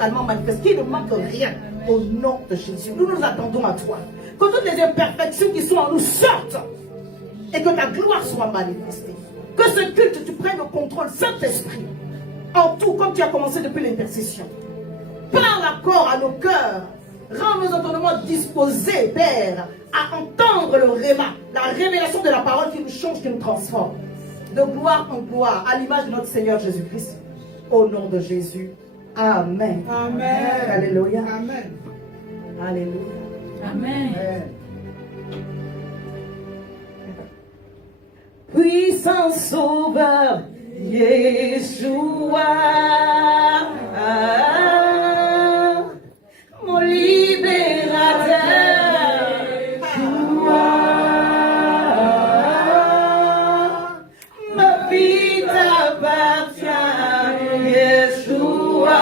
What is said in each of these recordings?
totalement manifeste, qu'il ne manque rien au nom de Jésus. Nous nous attendons à toi. Que toutes les imperfections qui sont en nous sortent et que ta gloire soit manifestée. Que ce culte, tu prennes le contrôle, Saint-Esprit, en tout, comme tu as commencé depuis l'intercession. Parle encore à nos cœurs. Rends-nous autonome disposés, Père, à entendre le réma, la révélation de la parole qui nous change, qui nous transforme. De gloire en gloire, à l'image de notre Seigneur Jésus-Christ. Au nom de Jésus. Amen. Amen. Alléluia. Amen. Alléluia. Amen. Puissant sauveur, Yeshua, mon libérateur, Yeshua, ma vie t'appartient, Yeshua,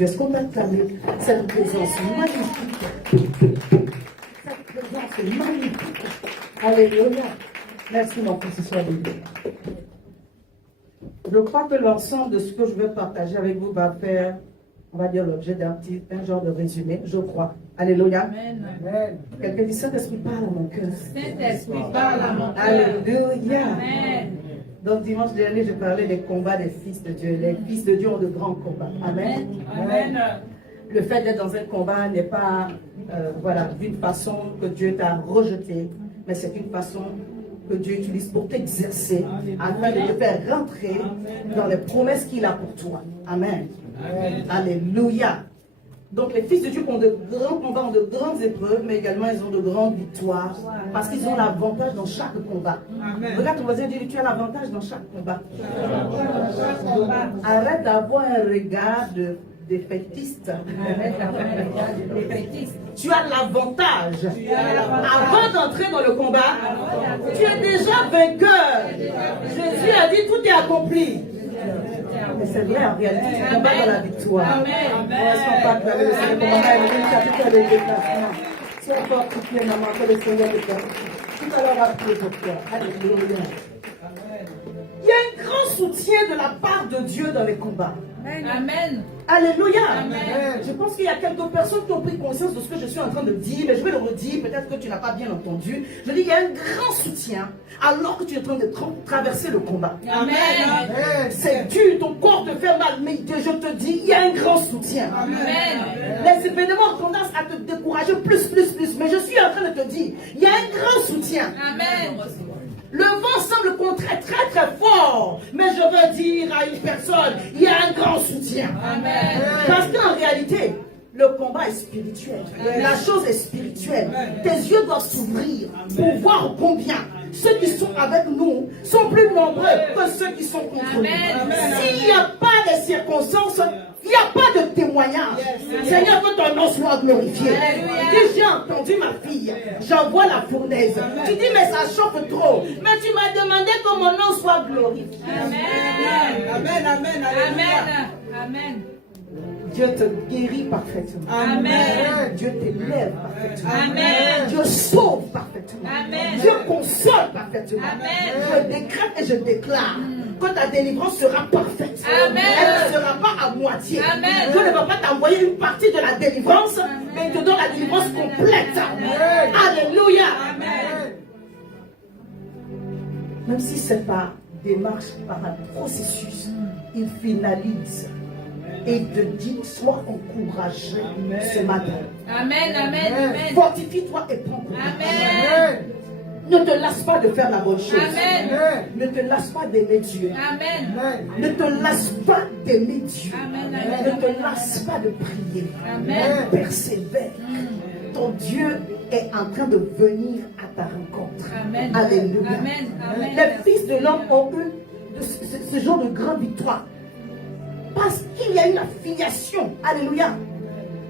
Est-ce qu'on va acclamer cette présence magnifique? Cette présence magnifique. Alléluia. Merci mon frère, ce soit béni. Je crois que l'ensemble de ce que je vais partager avec vous va faire, on va dire, l'objet d'un genre de résumé, je crois. Alléluia. Amen. Quelqu'un dit, Saint-Esprit parle à mon cœur. Saint-Esprit parle à mon cœur. Alléluia. Amen. Donc dimanche dernier, je parlais des combats des fils de Dieu. Les fils de Dieu ont de grands combats. Amen. Amen. Le fait d'être dans un combat n'est pas voilà, d'une façon que Dieu t'a rejeté, mais c'est une façon que Dieu utilise pour t'exercer, afin de te faire rentrer dans les promesses qu'il a pour toi. Amen. Alléluia. Donc les fils de Dieu ont de grands combats, ont de grandes épreuves, mais également ils ont de grandes victoires. Parce qu'ils ont l'avantage dans chaque combat. Amen. Regarde ton voisin, dis-lui, tu as l'avantage dans chaque combat. Arrête d'avoir un regard de défaitiste. Tu as l'avantage. Avant d'entrer dans le combat, tu es déjà vainqueur. Jésus a dit, tout est accompli. Mais c'est vrai, en réalité, tu combats dans la victoire. Amen. Sois fort, tu es maman, que le Seigneur te garde. Tout à l'heure, après pour toi. Alléluia. Il y a un grand soutien de la part de Dieu dans les combats. Amen. Alléluia. Amen. Je pense qu'il y a quelques personnes qui ont pris conscience de ce que je suis en train de dire, mais je vais le redire, peut-être que tu n'as pas bien entendu. Je dis qu'il y a un grand soutien alors que tu es en train de traverser le combat. Amen. C'est dur, ton corps te fait mal, mais je te dis, il y a un grand soutien. Amen. Les événements ont tendance à te décourager plus, mais je suis en train de te dire, il y a un grand soutien. Amen. Le vent semble contraire très fort, mais je veux dire à une personne, il y a un grand soutien. Amen. Parce qu'en réalité, le combat est spirituel. La chose est spirituelle. Tes yeux doivent s'ouvrir pour voir combien ceux qui sont avec nous sont plus nombreux que ceux qui sont contre nous. S'il n'y a pas de circonstances, il n'y a pas de témoignage. Seigneur, que ton nom soit glorifié. Dis, j'ai entendu ma fille, j'envoie la fournaise. Tu dis, mais ça chauffe trop. Mais tu m'as demandé que mon nom soit glorifié. Amen. Amen. Dieu te guérit parfaitement. Amen. Dieu t'élève parfaitement. Amen. Dieu sauve parfaitement. Amen. Dieu console parfaitement. Amen. Je décrète et je déclare que ta délivrance sera parfaite. Amen. Elle ne sera pas à moitié. Amen. Dieu ne va pas t'envoyer une partie de la délivrance, mais il te donne la délivrance complète. Alléluia. Même si c'est par démarche, par un processus, il finalise. Et il te dit, sois encouragé ce matin. Amen. Fortifie-toi et prends courage. Amen. Ne te lasse pas de faire la bonne chose. Amen. Ne te lasse pas d'aimer Dieu. Amen. Ne te lasse pas d'aimer Dieu. Amen. Ne te lasse pas de prier. Amen. Persévère. Ton Dieu est en train de venir à ta rencontre. Amen. Alléluia. Amen. Les fils de l'homme ont eu ce genre de grande victoire. Parce qu'il y a une affiliation. Alléluia.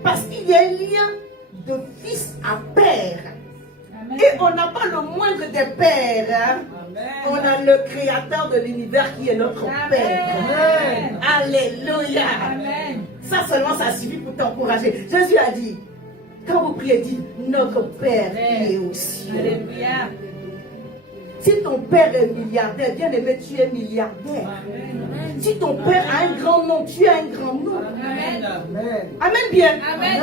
Parce qu'il y a un lien de fils à père. Amen. Et on n'a pas le moindre des pères. Hein? On a le créateur de l'univers qui est notre père. Amen. Alléluia. Amen. Ça seulement, ça suffit pour t'encourager. Jésus a dit, quand vous priez, dites, notre Père qui est aux cieux. Alléluia. Si ton père est milliardaire, bien aimé, tu es milliardaire. Amen. Si ton père a un grand nom, tu as un grand nom. Amen. Amen bien. Amen.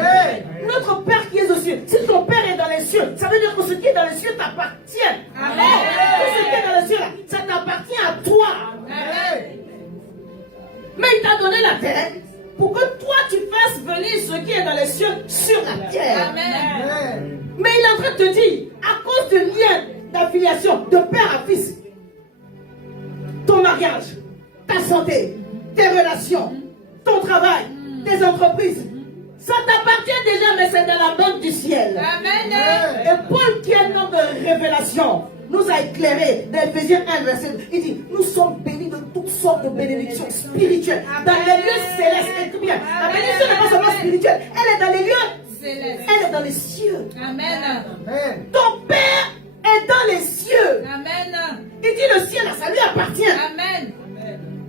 Notre Père qui est aux cieux. Si ton Père est dans les cieux, ça veut dire que ce qui est dans les cieux t'appartient. Amen. Tout ce qui est dans les cieux, là, ça t'appartient à toi. Amen. Mais il t'a donné la terre pour que toi tu fasses venir ce qui est dans les cieux sur la terre. Amen. Mais il est en train de te dire, à cause du lien d'affiliation de père à fils, ton mariage, ta santé, tes relations, ton travail, tes entreprises, ça t'appartient déjà, mais c'est dans la banque du ciel. Amen. Et Paul, qui est un homme de révélation, nous a éclairé dans Éphésiens 1, verset 2. Il dit, nous sommes bénis de toutes sortes de bénédictions spirituelles dans les lieux célestes. Écoute bien, la bénédiction n'est pas seulement spirituelle, elle est dans les lieux, Céleste. elle est dans les cieux. Amen. Ton Père est dans les cieux. Amen. Il dit le ciel, ça lui appartient. Amen.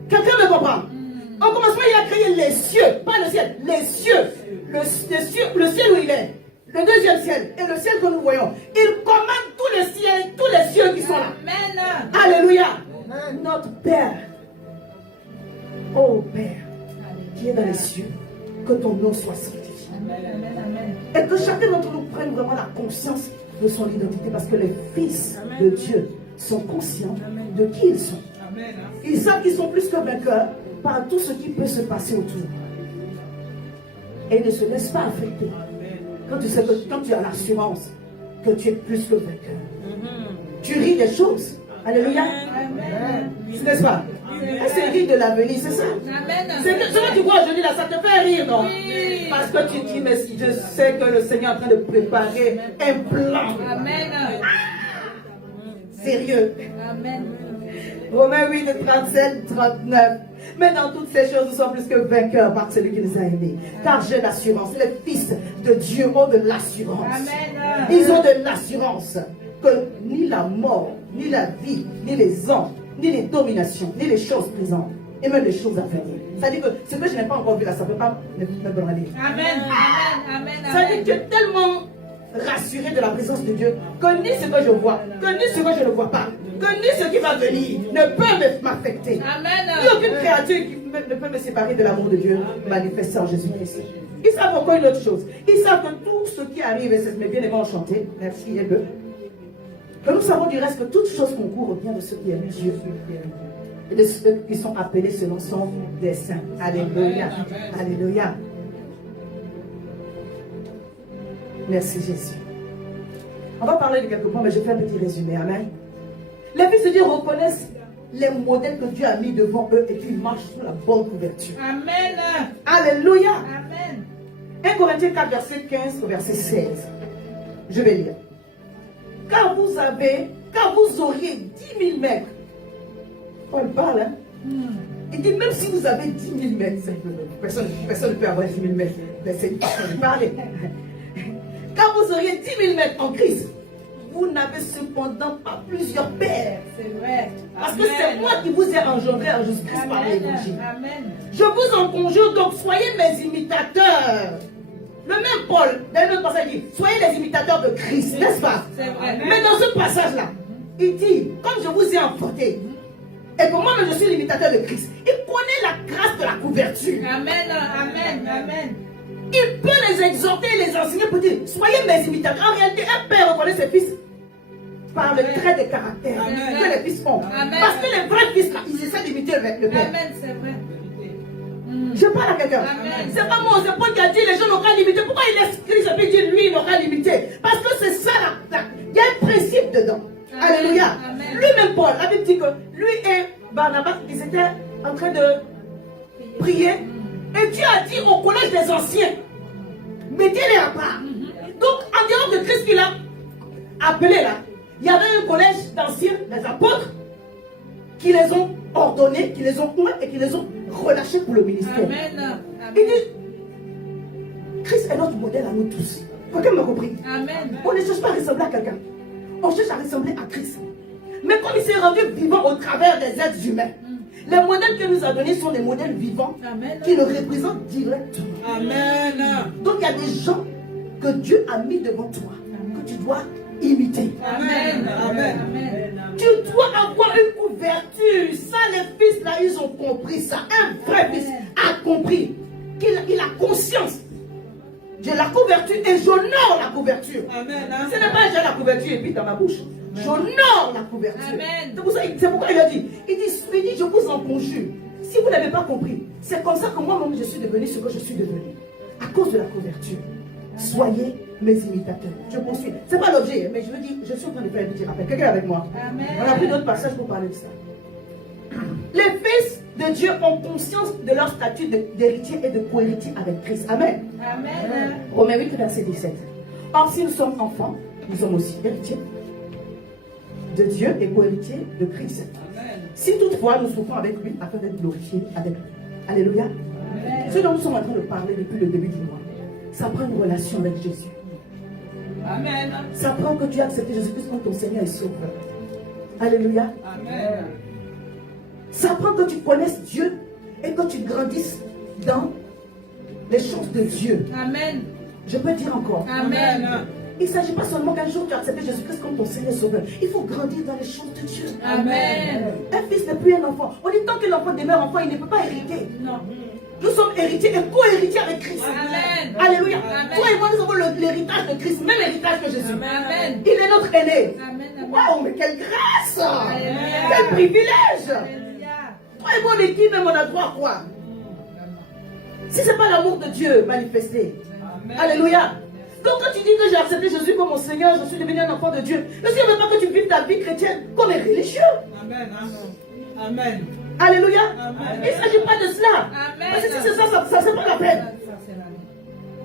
Quelqu'un me comprend? Au commencement, il a créé les cieux, pas le ciel, les cieux. Le ciel où il est, le deuxième ciel et le ciel que nous voyons. Il commande tous les cieux qui sont là. Amen. Alléluia. Notre Père, oh Père, qui est dans les cieux, que ton nom soit sanctifié. Amen. Et que chacun d'entre nous prenne vraiment la conscience de son identité, parce que les fils de Dieu sont conscients de qui ils sont. Ils savent qu'ils sont plus que vainqueurs par tout ce qui peut se passer autour. Et ils ne se laissent pas affecter. Quand tu sais que quand tu as l'assurance que tu es plus que vainqueur, tu ris des choses. Alléluia. Amen. N'est-ce pas? C'est rire de l'avenir, c'est ça. Amen. C'est que ce que tu vois aujourd'hui là, ça te fait rire, non? Oui. Parce que tu dis, mais si je sais que le Seigneur est en train de préparer un plan. Amen. Sérieux. Amen. Romains 8, 37, 39. Mais dans toutes ces choses, nous sommes plus que vainqueurs par celui qui nous a aimés. Car j'ai l'assurance. Les fils de Dieu ont de l'assurance. Amen. Ils ont de l'assurance que ni la mort, ni la vie, ni les anges, ni les dominations, ni les choses présentes, et même les choses à venir. Ça veut dire que ce que je n'ai pas encore vu là, ça ne peut pas me branler. Amen. Amen. Amen. Ça veut dire que tu es tellement rassuré de la présence de Dieu que ni ce que je vois, que ni ce que je ne vois pas, que ni ce qui va venir ne peut m'affecter. Amen. Ni aucune créature qui ne peut me séparer de l'amour de Dieu manifesté en Jésus-Christ. Ils savent encore une autre chose. Ils savent que tout ce qui arrive, et c'est mes bien-aimés enchantés, merci et peu, que nous savons du reste que toute chose concourt au bien de ceux qui aiment Dieu et de ceux qui sont appelés selon son dessein. Alléluia. Alléluia. Merci Jésus. On va parler de quelques points, mais je fais un petit résumé. Amen. Les fils de Dieu reconnaissent les modèles que Dieu a mis devant eux et qu'ils marchent sur la bonne couverture. Amen. Alléluia. Amen. 1 Corinthiens 4, verset 15 au verset 16. Je vais lire. Car vous auriez 10 000 mètres. Paul parle, hein? Il dit, même si vous avez 10 000 mètres, personne ne peut avoir 10 000 mètres. Mais c'est une façon de parler. Car vous auriez 10 000 mètres en Christ, vous n'avez cependant pas plusieurs pères. C'est vrai. Parce que c'est moi qui vous ai engendré en Jésus-Christ par l'évangile. Amen. Je vous en conjure donc, soyez mes imitateurs. Le même Paul, dans un autre passage, dit, soyez les imitateurs de Christ, n'est-ce pas? C'est vrai. Mais dans ce passage-là, il dit, comme je vous ai enfanté, et pour moi, je suis l'imitateur de Christ, il connaît la grâce de la couverture. Amen. Amen. Amen. Il peut les exhorter et les enseigner pour dire, soyez mes imitateurs. En réalité, un père reconnaît ses fils par le trait de caractère que les fils ont. Amen. Parce que les vrais fils, là, ils essaient d'imiter le père. Amen. C'est vrai. Je parle à quelqu'un. Amen. C'est pas moi, c'est Paul qui a dit les gens n'ont qu'à l'imiter. Pourquoi il laisse Christ et puis il dit lui, il n'aura qu'à l'imiter? Parce que c'est ça, il y a un principe dedans. Amen. Alléluia. Amen. Lui-même, Paul, la Bible dit que lui et Barnabas, ils étaient en train de prier. Et Dieu a dit au collège des anciens, mettez-les à part. Donc, en dehors de Christ qu'il a appelé là, il y avait un collège d'anciens, des apôtres, qui les ont ordonnés, qui les ont oués et qui les ont relâchés pour le ministère. Amen. Il dit, Christ est notre modèle à nous tous. Quelqu'un m'a compris? Amen. On ne cherche pas à ressembler à quelqu'un. On cherche à ressembler à Christ. Mais comme il s'est rendu vivant au travers des êtres humains, les modèles qu'il nous a donnés sont des modèles vivants Amen. qui le représentent directement. Amen. Donc il y a des gens que Dieu a mis devant toi, que tu dois imiter. Amen. Amen. Amen. Tu dois avoir une couverture. Ça, les fils là, ils ont compris ça. Un vrai fils a compris qu'il a conscience de la couverture et j'honore la couverture. Amen. Ce n'est pas j'ai la couverture et puis dans ma bouche. J'honore la couverture. Amen. C'est pourquoi il a dit, il dit, je vous en conjure. Si vous n'avez pas compris, c'est comme ça que moi-même je suis devenu ce que je suis devenu. À cause de la couverture. Soyez mes imitateurs. Je poursuis. Ce n'est pas l'objet, mais je veux dire, je suis en train de faire un petit rappel. Quelqu'un avec moi? Amen. On a pris d'autres passages pour parler de ça. Les fils de Dieu ont conscience de leur statut d'héritier et de co-héritier avec Christ. Amen. Amen. Romains 8, verset 17. Or, si nous sommes enfants, nous sommes aussi héritiers de Dieu et co-héritiers de Christ. Amen. Si toutefois nous souffrons avec lui afin d'être glorifiés avec lui. Alléluia. Amen. Ce dont nous sommes en train de parler depuis le début du mois, ça prend une relation avec Jésus. Amen. Ça prend que tu aies accepté Jésus-Christ comme ton Seigneur et Sauveur. Alléluia. Amen. Ça prend que tu connaisses Dieu et que tu grandisses dans les choses de Dieu. Amen. Je peux dire encore. Amen. Il ne s'agit pas seulement qu'un jour tu as accepté Jésus-Christ comme ton Seigneur et Sauveur. Il faut grandir dans les choses de Dieu. Amen. Un fils n'est plus un enfant. On dit tant que l'enfant demeure enfant, il ne peut pas hériter. Non. Nous sommes héritiers et co-héritiers avec Christ. Amen. Alléluia. Amen. Toi et moi, nous avons l'héritage de Christ, même l'héritage de Jésus. Amen. Il est notre aîné. Amen. Waouh, mais quelle grâce! Alléluia. Quel privilège! Alléluia. Toi et moi, on est qui, même on a droit à quoi? Si ce n'est pas l'amour de Dieu manifesté. Amen. Alléluia. Donc quand tu dis que j'ai accepté Jésus comme mon Seigneur, je suis devenu un enfant de Dieu. Le Seigneur ne veut pas que tu vives ta vie chrétienne comme un religieux. Amen. Amen. Alléluia. Amen. Il ne s'agit pas de cela. Amen. Parce que si c'est ça c'est pas la peine.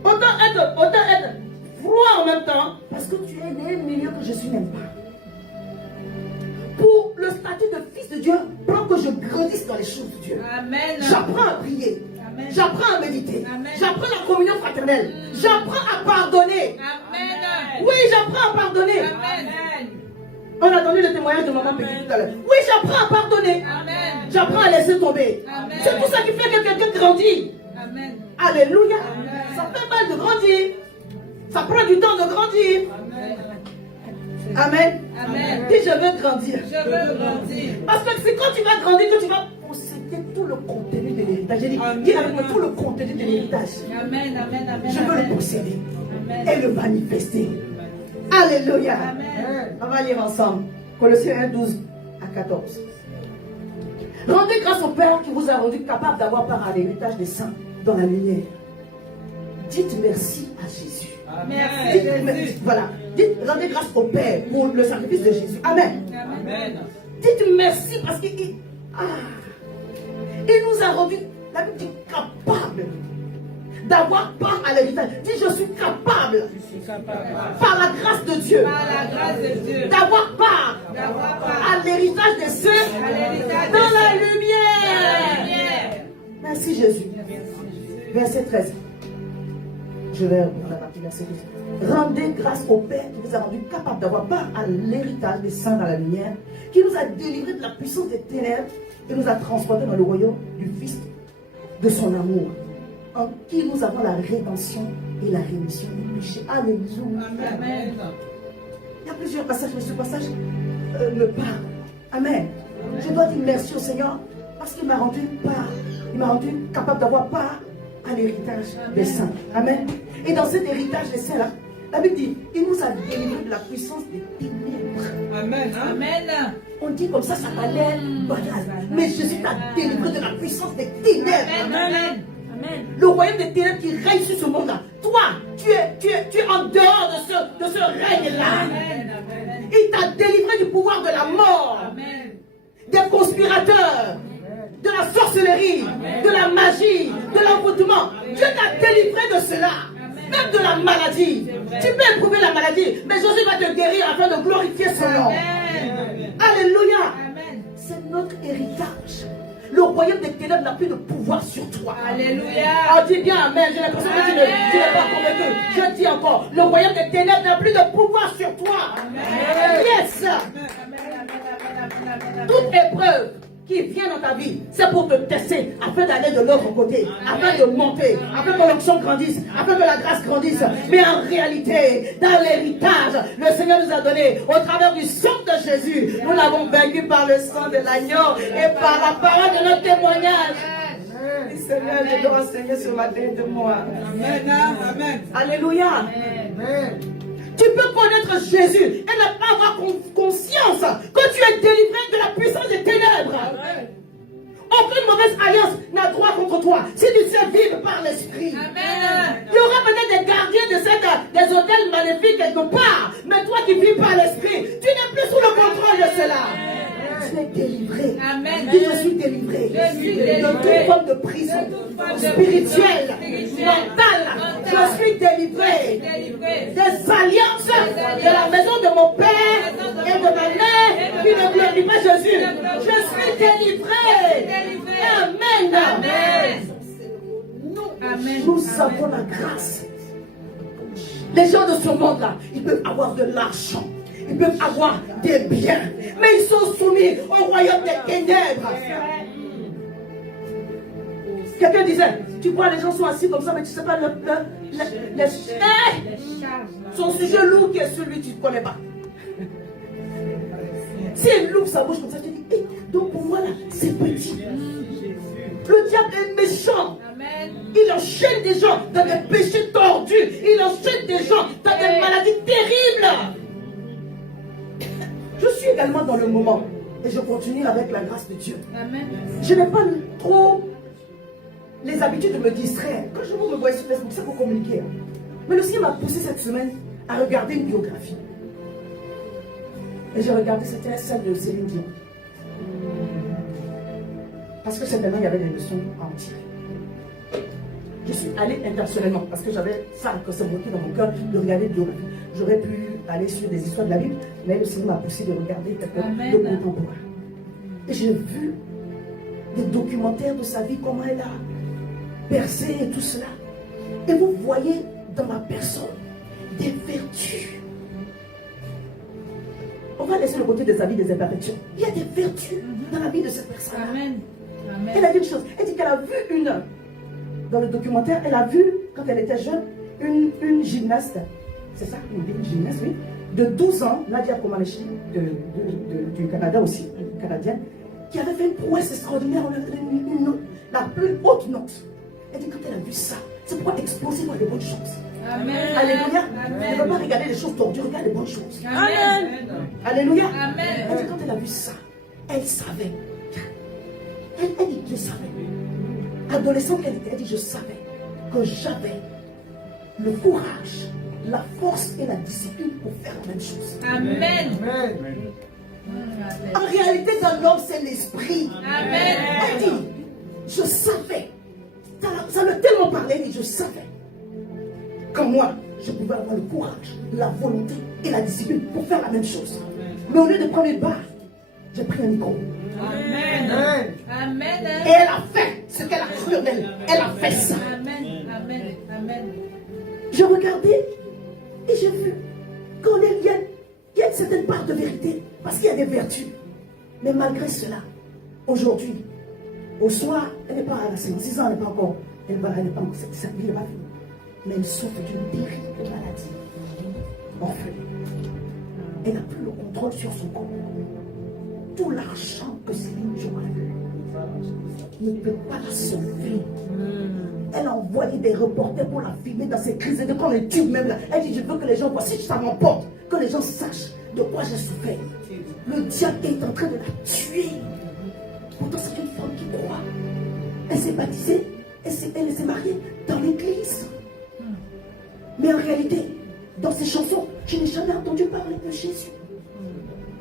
Autant être froid en même temps, parce que tu es né un milieu que je suis même pas. Pour le statut de fils de Dieu, pour que je grandisse dans les choses de Dieu. Amen. J'apprends à prier. Amen. J'apprends à méditer. Amen. J'apprends la communion fraternelle. J'apprends à pardonner. Amen. Oui, j'apprends à pardonner. Amen. On a entendu le témoignage de maman Petit tout à l'heure. Oui, j'apprends à pardonner. Amen. J'apprends à laisser tomber. Amen. C'est tout ça qui fait que quelqu'un grandit. Amen. Alléluia. Amen. Ça fait mal de grandir. Ça prend du temps de grandir. Amen. Amen. Dis, je veux grandir. Je veux grandir. Parce que c'est quand tu vas grandir que tu vas posséder tout le contenu de l'héritage. J'ai dit, dis avec moi tout le contenu de l'héritage. Amen. Amen. Amen. Je veux le posséder Amen. et le manifester. Alléluia. Amen. On va lire ensemble. Colossiens 1, 12 à 14. Rendez grâce au Père qui vous a rendu capable d'avoir part à l'héritage des saints dans la lumière. Dites merci à Jésus. Merci. Dites merci. Voilà. Dites, rendez grâce au Père pour le sacrifice de Jésus. Amen. Amen. Dites merci parce qu'il il nous a rendu, la Bible dit, capable d'avoir part à l'héritage. Dis, je suis capable, par la grâce de Dieu, Par la grâce de Dieu. d'avoir part D'avoir part à l'héritage des saints à l'héritage dans des la saints. lumière. Lumière. Merci Jésus. Verset 13. Je vais reprendre la partie verset 12. Rendez grâce au Père qui vous a rendu capable d'avoir part à l'héritage des saints dans la lumière, qui nous a délivrés de la puissance des ténèbres et nous a transportés dans le royaume du Fils de son amour, en qui nous avons la rédemption et la rémission des péchés. Alléluia. Amen. Il y a plusieurs passages, mais ce passage me parle. Amen. Je dois dire merci au Seigneur parce qu'il m'a rendu part, il m'a rendu capable d'avoir part à l'héritage des saints. Amen. Et dans cet héritage des saints là, la Bible dit, il nous a délivrés de la puissance des ténèbres. Amen. Amen. On dit comme ça a l'air banal. Mais Jésus t'a délivré de la puissance des ténèbres. Amen. Le royaume des ténèbres qui règne sur ce monde-là. Toi, tu es en dehors de ce règne-là. Amen. Il t'a délivré du pouvoir de la mort, Amen. des conspirateurs, de la sorcellerie, de la magie, de l'envoûtement. Dieu t'a délivré de cela. Même de la maladie. Tu peux éprouver la maladie, mais Jésus va te guérir afin de glorifier son nom. Amen. Alléluia. Amen. C'est notre héritage. Le royaume des ténèbres n'a plus de pouvoir sur toi. Alléluia. Oh, dis bien Amen. J'ai l'impression que tu n'es pas convaincu. Je dis encore, le royaume des ténèbres n'a plus de pouvoir sur toi. Yes. Toute épreuve qui vient dans ta vie, c'est pour te tester, afin d'aller de l'autre côté, afin de monter, afin que l'onction grandisse, afin que la grâce grandisse. Mais en réalité, dans l'héritage, le Seigneur nous a donné, au travers du sang de Jésus, nous l'avons vaincu par le sang de l'agneau et par la parole de notre témoignage. Seigneur, je dois enseigner ce matin de moi. Amen. Amen. Alléluia. Tu peux connaître Jésus et ne pas avoir conscience que tu es délivré de la puissance des ténèbres. Aucune mauvaise alliance n'a droit contre toi si tu sais vivre par l'esprit. Amen. Il y aura peut-être des gardiens des hôtels maléfiques quelque part, mais toi qui vis par l'esprit, tu n'es plus sous le contrôle de cela. Tu es délivré. Amen. Dis, je suis délivré. Je suis délivré. De toute forme de prison De toute forme de spirituelle, prison, mentale. Je suis délivré Délivré. des alliances de la maison de mon père et de ma mère qui ne glorifient pas Jésus. Je suis délivré. Amen. Amen. Nous avons la grâce. Les gens de ce monde-là, ils peuvent avoir de l'argent. Ils peuvent avoir des biens. Mais ils sont soumis au royaume des ténèbres. Quelqu'un disait, tu vois, les gens sont assis comme ça, mais tu ne sais pas son sujet lourd qui est celui que tu ne connais pas. Si il louvre sa bouche comme ça, tu dis, hey, donc pour moi là, c'est petit. Le diable est méchant. Amen. Il enchaîne des gens dans des péchés tordus. Il enchaîne des gens dans des maladies terribles. Je suis également dans le moment. Et je continue avec la grâce de Dieu. Amen. Je n'ai pas trop les habitudes de me distraire. Quand je me vois sur Facebook, c'est pour communiquer. Mais le Seigneur m'a poussé cette semaine à regarder une biographie. Et j'ai regardé, c'était celle de Céline Dion. Parce que certainement, il y avait des leçons à en tirer. Je suis allée intentionnellement parce que j'avais ça que se montait dans mon cœur de regarder de J'aurais pu aller sur des histoires de la Bible, mais le Seigneur m'a poussé de regarder de contemporain. Et j'ai vu des documentaires de sa vie, comment elle a percé et tout cela. Et vous voyez dans ma personne des vertus. On va laisser le côté des avis des imperfections. Il y a des vertus dans la vie de cette personne. Amen. Amen. Elle a dit une chose. Elle dit qu'elle a vu dans le documentaire, elle a vu, quand elle était jeune, une gymnaste. C'est ça qu'on dit, une gymnaste, oui. De 12 ans, Nadia Comaneci, du Canada aussi, une Canadienne, qui avait fait une prouesse extraordinaire, une note, la plus haute note. Elle dit quand elle a vu ça, c'est pour exploser dans les bonnes choses. Amen. Alléluia. Amen. Elle ne veut pas regarder les choses tordues, regarde les bonnes choses. Amen. Alléluia. Amen. Elle dit quand elle a vu ça, elle savait. Elle dit je savais. Adolescente qu'elle était, elle dit je savais que j'avais le courage, la force et la discipline pour faire la même chose. Amen. En réalité, dans l'homme, c'est l'esprit. Amen. Elle dit, je savais. Ça m'a tellement parlé, elle dit, je savais. Que moi, je pouvais avoir le courage, la volonté et la discipline pour faire la même chose. Mais au lieu de prendre une barre, j'ai pris un micro. Amen. Amen. Et elle a fait ce qu'elle a cru en elle. Elle a fait ça. Amen. Amen. Amen. J'ai regardé et j'ai vu qu'il y a une certaine part de vérité. Parce qu'il y a des vertus. Mais malgré cela, aujourd'hui, au soir, elle n'est pas à la 56 ans, elle n'est pas encore. Elle n'est pas encore. Cette vie n'est pas finie. Mais elle souffre d'une terrible maladie. Orpheline. Elle n'a plus le contrôle sur son corps. Tout l'argent que Céline Dion a eu ne peut pas la sauver. Elle a envoyé des reporters pour la filmer dans ses crises et de quand elle tue même là. Elle dit je veux que les gens voient, si ça m'emporte, que les gens sachent de quoi j'ai souffert. Le diable est en train de la tuer. Pourtant c'est une femme qui croit. Elle s'est baptisée, elle s'est mariée dans l'église. Mais en réalité, dans ces chansons, je n'ai jamais entendu parler de Jésus.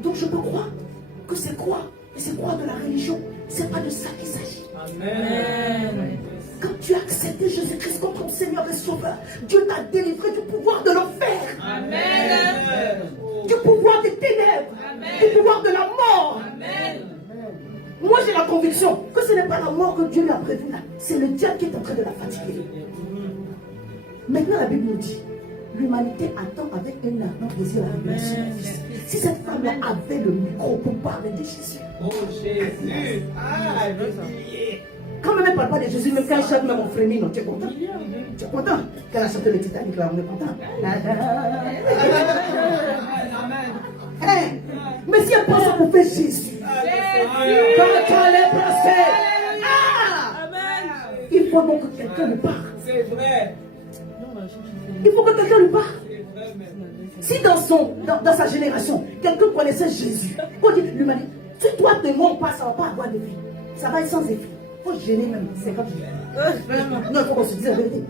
Donc je peux croire que c'est croire, et c'est croire de la religion. C'est pas de ça qu'il s'agit. Amen. Quand tu as accepté Jésus-Christ comme ton Seigneur et Sauveur, Dieu t'a délivré du pouvoir de l'enfer. Amen. Du pouvoir des ténèbres. Amen. Du pouvoir de la mort. Amen. Moi j'ai la conviction que ce n'est pas la mort que Dieu lui a prévue là. C'est le diable qui est en train de la fatiguer. Maintenant la Bible nous dit, l'humanité attend avec un ardent désir la révélation du Fils. Si cette femme-là avait le micro pour parler de Jésus. Oh Jésus. Ah, elle veut s'oublier. Quand même elle ne parle pas de Jésus, même quand elle chante, même on frémit, non, tu es content? Tu es content? Quand elle a chanté le Titanic, là, on est content. Hein? Mais si elle pense à pour faire Jésus, quand elle est placée, il faut donc que quelqu'un lui parle. C'est vrai. Il faut que quelqu'un lui parle. C'est vrai, même. Si dans sa génération, quelqu'un connaissait Jésus, on dit l'humanité, si toi te mens pas, ça ne va pas avoir de vie. Ça va être sans effet. Il faut gêner même. C'est comme non, il faut qu'on se dise la vérité.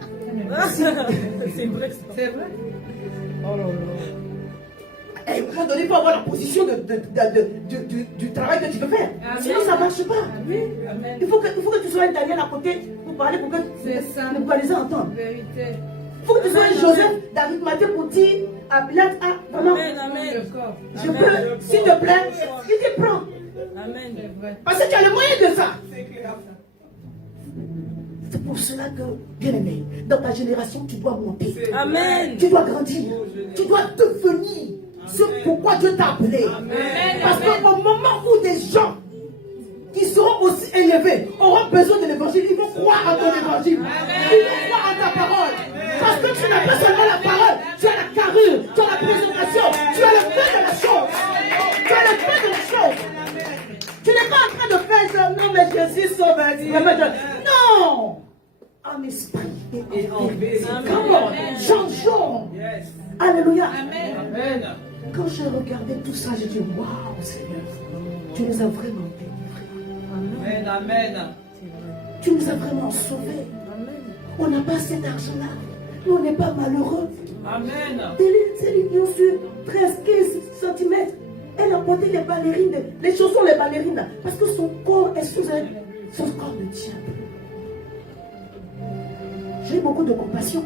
C'est vrai. C'est vrai. Oh là là. Et à un moment donné, il faut avoir la position du travail que tu veux faire. Amen. Sinon, ça ne marche pas. Amen. Il faut que tu sois un Daniel à côté pour parler, pour que C'est ça. les vocalisés entendent. Vérité. Il faut que tu sois un Joseph d'Arimathée pour dire à Pilate, ah, vraiment, Amen. je peux, s'il te plaît, il te prend. Amen. C'est vrai. Parce que tu as le moyen de ça. C'est clair. C'est pour cela que, bien aimé, dans ta génération, tu dois monter. Amen. Tu dois grandir. Tu dois devenir ce pourquoi Dieu t'a appelé. Parce qu'au moment où des gens qui seront aussi élevés auront besoin de l'évangile, ils vont croire en ton évangile. Ils vont croire en ta parole. Parce que tu n'as pas seulement la parole, tu as la carrure, tu as la présentation, tu as le fait de la chose. Tu as le fait de la chose. Tu n'es pas en train de faire ça, non mais Jésus sauve. Non! En esprit et en vérité. Comment? Changeons. Yes. Alléluia. Amen. Quand j'ai regardé tout ça, j'ai dit, waouh Seigneur, tu nous as vraiment délivrés. Amen. Amen. Tu nous as vraiment sauvés. On n'a pas cet argent-là. Nous, on n'est pas malheureux. Amen. Céline Dion sur 13-15 cm. Elle a porté les ballerines, les chaussons, les ballerines, parce que son corps est sous Son corps ne tient plus. J'ai beaucoup de compassion.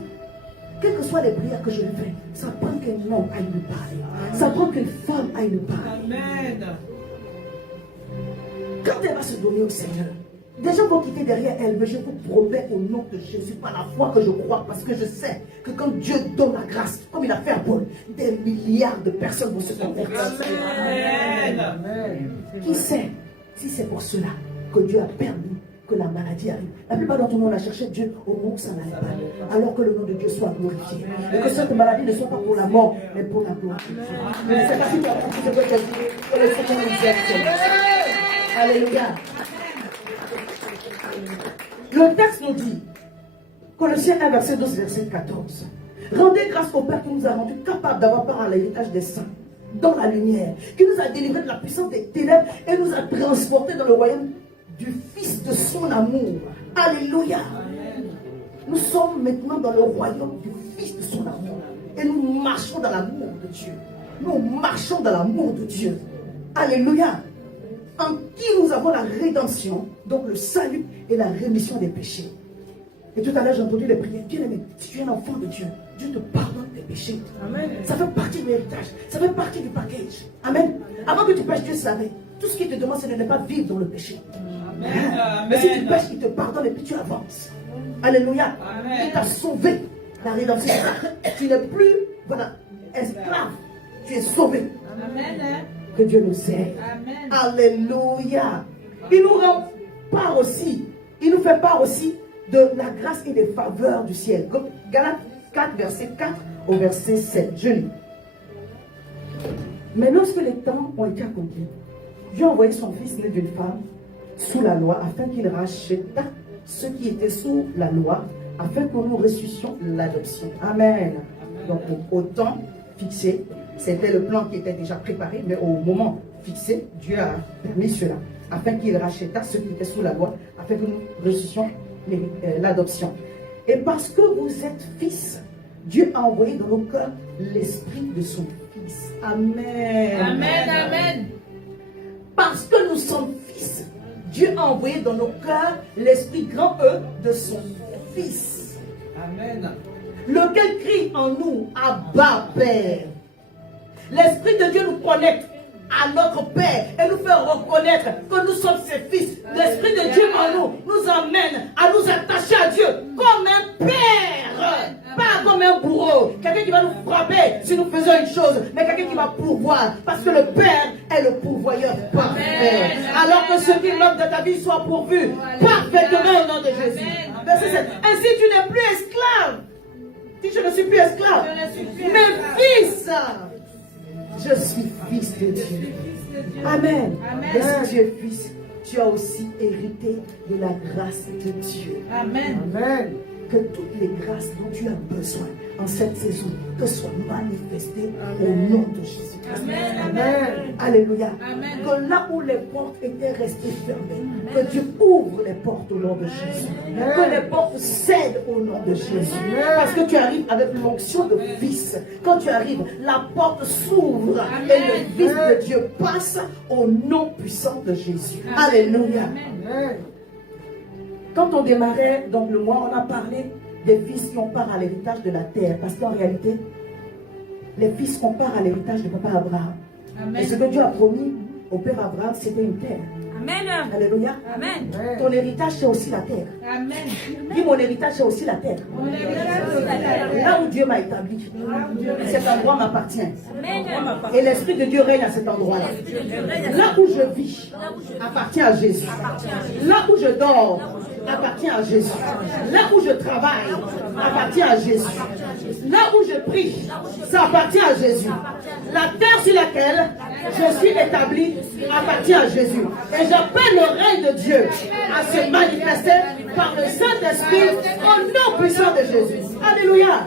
Quelles que soient les prières que je fais, ça prend qu'un homme aille nous parler. Ça prend qu'une femme aille nous parler. Amen. Quand elle va se donner au Seigneur, des gens vont quitter derrière elle, mais je vous promets au nom de Jésus, par la foi que je crois, parce que je sais que quand Dieu donne la grâce, comme il a fait à Paul, des milliards de personnes vont se convertir. Amen. Qui sait si c'est pour cela que Dieu a permis que la maladie arrive. La plupart d'entre nous, on a cherché Dieu au moment où ça n'allait pas, alors que le nom de Dieu soit glorifié. Et que cette maladie ne soit pas pour la mort, mais pour la gloire. Je ne sais pas si tu as compris ce que je dis, que le Seigneur nous aide. Alléluia. Le texte nous dit, Colossiens 1, verset 12, verset 14. Rendez grâce au Père qui nous a rendus capables d'avoir part à l'héritage des saints, dans la lumière, qui nous a délivrés de la puissance des ténèbres et nous a transportés dans le royaume du Fils de son amour. Alléluia. Nous sommes maintenant dans le royaume du Fils de son amour. Et nous marchons dans l'amour de Dieu. Nous marchons dans l'amour de Dieu. Alléluia. En qui nous avons la rédemption, donc le salut et la rémission des péchés. Et tout à l'heure, j'ai entendu les prières. Bien-aimé, si tu es un enfant de Dieu, Dieu te pardonne tes péchés. Amen. Ça fait partie de l'héritage. Ça fait partie du package. Amen. Avant que tu pêches, Dieu savait. Tout ce qu'il te demande, c'est de ne pas vivre dans le péché. Amen. Mais si tu pêches, il te pardonne et puis tu avances. Alléluia. Amen. Il t'a sauvé. La rédemption. Tu n'es plus, voilà, esclave. Tu es sauvé. Amen. Que Dieu nous aide. Amen. Alléluia. Il nous rend part aussi. Il nous fait part aussi de la grâce et des faveurs du ciel. Comme Galates 4, verset 4 au verset 7. Je lis. Mais lorsque les temps ont été accomplis, Dieu a envoyé son fils né d'une femme sous la loi afin qu'il rachète ceux qui étaient sous la loi afin que nous ressuscitions l'adoption. Amen. Donc au temps fixé, c'était le plan qui était déjà préparé, mais au moment fixé, Dieu a permis cela afin qu'il rachèta ceux qui étaient sous la loi afin que nous ressuscitions l'adoption. Et parce que vous êtes fils, Dieu a envoyé dans nos cœurs l'esprit de son fils. Amen. Amen. Amen. Parce que nous sommes fils, Dieu a envoyé dans nos cœurs l'esprit grand E de son fils. Amen. Lequel crie en nous, Abba Père. L'esprit de Dieu nous connecte à notre Père et nous fait reconnaître que nous sommes ses fils. L'esprit de Dieu en nous nous amène à nous attacher à Dieu comme un Père, pas comme un bourreau, quelqu'un qui va nous frapper si nous faisons une chose, mais quelqu'un qui va pourvoir, parce que le Père est le pourvoyeur parfait. Alors que ce qui manque de ta vie soit pourvu parfaitement au nom de Jésus. Verset 7. Ainsi tu n'es plus esclave. Si je ne suis plus esclave, mais fils. Je suis fils de Dieu. Amen. Et si tu es fils, tu as aussi hérité de la grâce de Dieu. Amen. Amen. Que toutes les grâces dont tu as besoin en cette saison te soient manifestées au nom de Jésus. Amen. Amen. Alléluia. Amen. Que là où les portes étaient restées fermées, que Dieu ouvre les portes au nom de Jésus. Que les portes cèdent au nom de Jésus. Parce que tu arrives avec l'onction de fils. Quand tu arrives, la porte s'ouvre et le Fils de Dieu passe au nom puissant de Jésus. Alléluia. Amen. Quand on démarrait donc le mois, on a parlé des fils qui ont part à l'héritage de la terre. Parce qu'en réalité, les fils ont part à l'héritage de papa Abraham. Amen. Et ce que Dieu a promis au père Abraham, c'était une terre. Amen. Alléluia. Amen. Ton héritage, c'est aussi la terre. Amen. Dis, mon héritage, c'est aussi la terre. On est là. Là où Dieu m'a établi, cet endroit m'appartient. Amen. Et l'Esprit de Dieu règne à cet endroit-là. Là où je vis, appartient à Jésus. Là où je dors, appartient à Jésus. Là où je travaille, appartient à Jésus. Là où je prie, ça appartient à Jésus. La terre sur laquelle je suis établi appartient à Jésus. Et j'appelle le règne de Dieu à se manifester par le Saint-Esprit au nom puissant de Jésus. Alléluia.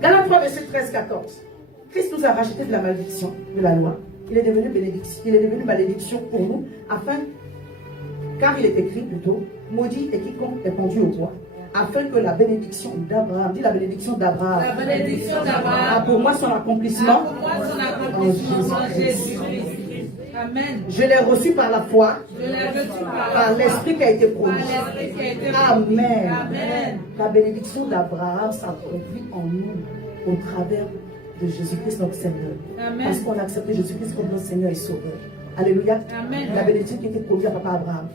Galates 3, verset 13-14. Christ nous a racheté de la malédiction de la loi. Il est devenu bénédiction. Il est devenu malédiction pour nous, car il est écrit plutôt, maudit et quiconque est pendu au bois, afin que la bénédiction d'Abraham, dis la bénédiction d'Abraham, La bénédiction d'Abraham a pour moi son accomplissement pour moi son accomplissement en Jésus-Christ. Amen. Je l'ai reçu par la foi, Je l'ai reçu par l'esprit qui a été promis. par l'esprit qui a été Amen. Amen. La bénédiction d'Abraham s'accomplit en nous au travers de Jésus-Christ notre Seigneur. Amen. Parce qu'on a accepté Jésus-Christ comme notre Seigneur et Sauveur. Alléluia. Amen. La bénédiction qui était promise à papa Abraham.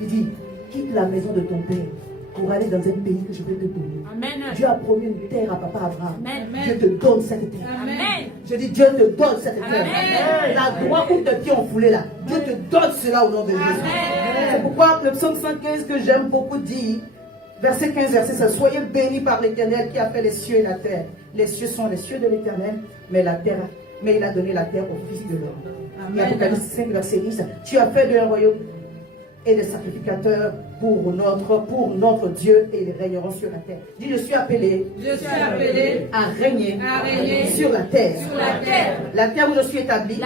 Il dit, quitte la maison de ton père pour aller dans un pays que je vais te donner. Amen. Dieu a promis une terre à papa Abraham. Amen. Dieu te donne cette terre. Amen. Je dis, Dieu te donne cette terre. Amen. La droite où tes pieds ont foulé là. Dieu te donne cela au nom de Jésus. Amen. C'est pourquoi le psaume 115 que j'aime beaucoup dit, verset 15, verset 16, soyez bénis par l'Éternel qui a fait les cieux et la terre. Les cieux sont les cieux de l'Éternel, mais il a donné la terre au Fils de l'homme. Et Apocalypse 5, verset 10, tu as fait de un royaume et des sacrificateurs pour notre Dieu, et ils régneront sur la terre. Dis, je suis appelé à régner sur la terre. La terre où je suis établi.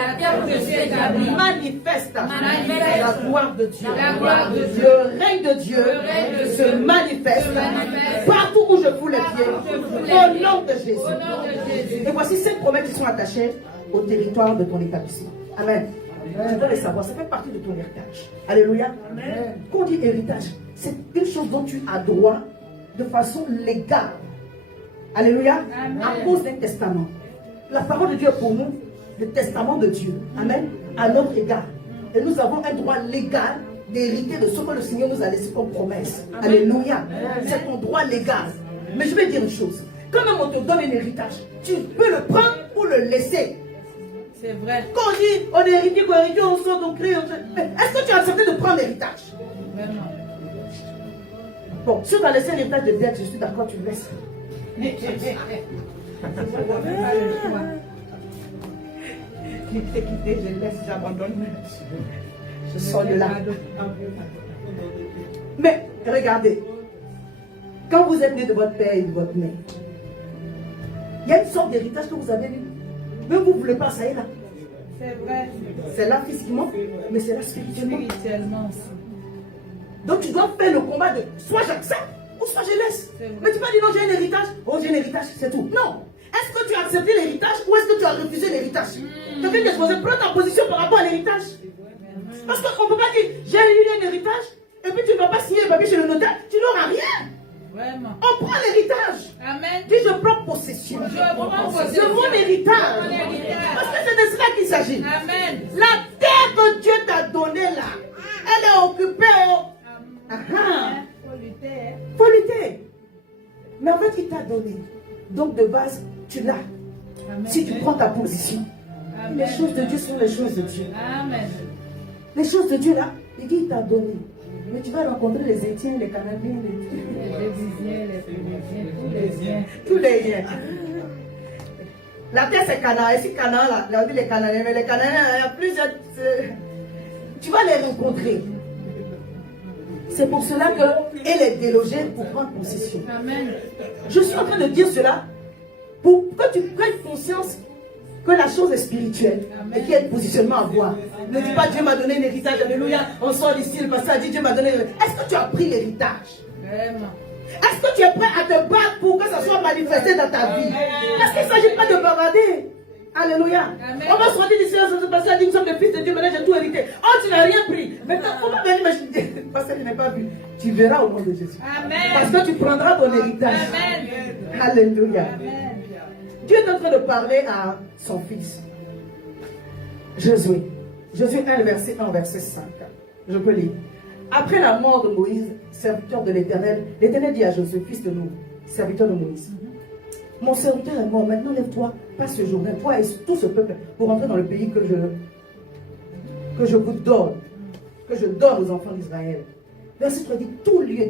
Manifeste la gloire de Dieu. Le règne de Dieu se manifeste partout où je fous les pieds au nom de Jésus. Et voici 7 promesses qui sont attachées au territoire de ton établissement. Amen. Tu dois les savoir, ça fait partie de ton héritage. Alléluia. Amen. Quand on dit héritage, c'est une chose dont tu as droit de façon légale. Alléluia. Amen. À cause d'un testament. La parole de Dieu est pour nous le testament de Dieu. Amen. À notre égard. Et nous avons un droit légal d'hériter de ce que le Seigneur nous a laissé comme promesse. Amen. Alléluia. C'est ton droit légal. Mais je vais dire une chose. Quand même on te donne un héritage, tu peux le prendre ou le laisser. C'est vrai. Quand on dit on est héritier, on sort, on crée, est-ce que tu as accepté de prendre l'héritage? Vraiment. Bon, si tu as laissé un héritage de dette, je suis d'accord, tu le laisses. Quitté, je laisse, j'abandonne. Je sors de là. Mais regardez, quand vous êtes né de votre père et de votre mère, il y a une sorte d'héritage que vous avez eu. Même vous ne voulez pas, ça est là. C'est vrai. C'est là physiquement, mais c'est là spirituellement. Spirituellement aussi. Donc tu dois faire le combat de soit j'accepte ou soit je laisse. Mais tu ne peux pas dire non, j'ai un héritage. Oh, j'ai un héritage, c'est tout. Non. Est-ce que tu as accepté l'héritage ou est-ce que tu as refusé l'héritage? Quelqu'un qui est supposé prendre ta position par rapport à l'héritage. Parce qu'on ne peut pas dire j'ai eu un héritage et puis tu ne vas pas signer le papier chez le notaire, tu n'auras rien. Vraiment. On prend l'héritage. Amen. Dis je prends possession. Je prends possession de mon héritage. De mon héritage. Parce que c'est de cela qu'il s'agit. Amen. La terre que Dieu t'a donnée là, elle est occupée. Faut lutter. Faut lutter. Mais en fait, il t'a donné. Donc de base, tu l'as. Si tu prends ta position. Amen. Les choses de Dieu sont les choses de Dieu. Amen. Les choses de Dieu là, il dit il t'a donné. Mais tu vas rencontrer les Étiens, les Canadiens, tous les liens. La terre c'est Canaan. Ici Canaan là, on dit les Canadiens, mais les Canadiens, il y a plusieurs. Tu vas les rencontrer. C'est pour cela qu'elle est délogée pour prendre possession. Amen. Je suis en train de dire cela pour que tu prennes conscience que la chose est spirituelle. Amen. Et qu'il y a un positionnement à voir. Ne dis pas Dieu m'a donné un héritage, alléluia. On sort d'ici, le pasteur a dit Dieu m'a donné un héritage. Est-ce que tu as pris l'héritage? Vraiment. Est-ce que tu es prêt à te battre pour que ça soit manifesté dans ta vie? Parce qu'il ne s'agit pas de bavader. Alléluia. Amen. On va sortir d'ici, le pasteur a dit nous sommes des fils de Dieu, maintenant j'ai tout hérité. Oh, tu n'as rien pris. Maintenant, on va venir, mais je dis, pasteur, je n'ai pas vu. Tu verras au nom de Jésus. Amen. Parce que tu prendras ton héritage. Amen. Alléluia. Amen. Dieu est en train de parler à son fils. Josué. Josué 1, verset 1, verset 5. Je peux lire. Après la mort de Moïse, serviteur de l'Éternel, l'Éternel dit à Josué, fils de Nun, serviteur de Moïse, mon serviteur est mort, maintenant lève-toi, passe ce jour, toi et tout ce peuple, pour entrer dans le pays que je vous donne, que je donne aux enfants d'Israël. Verset 3 dit tout lieu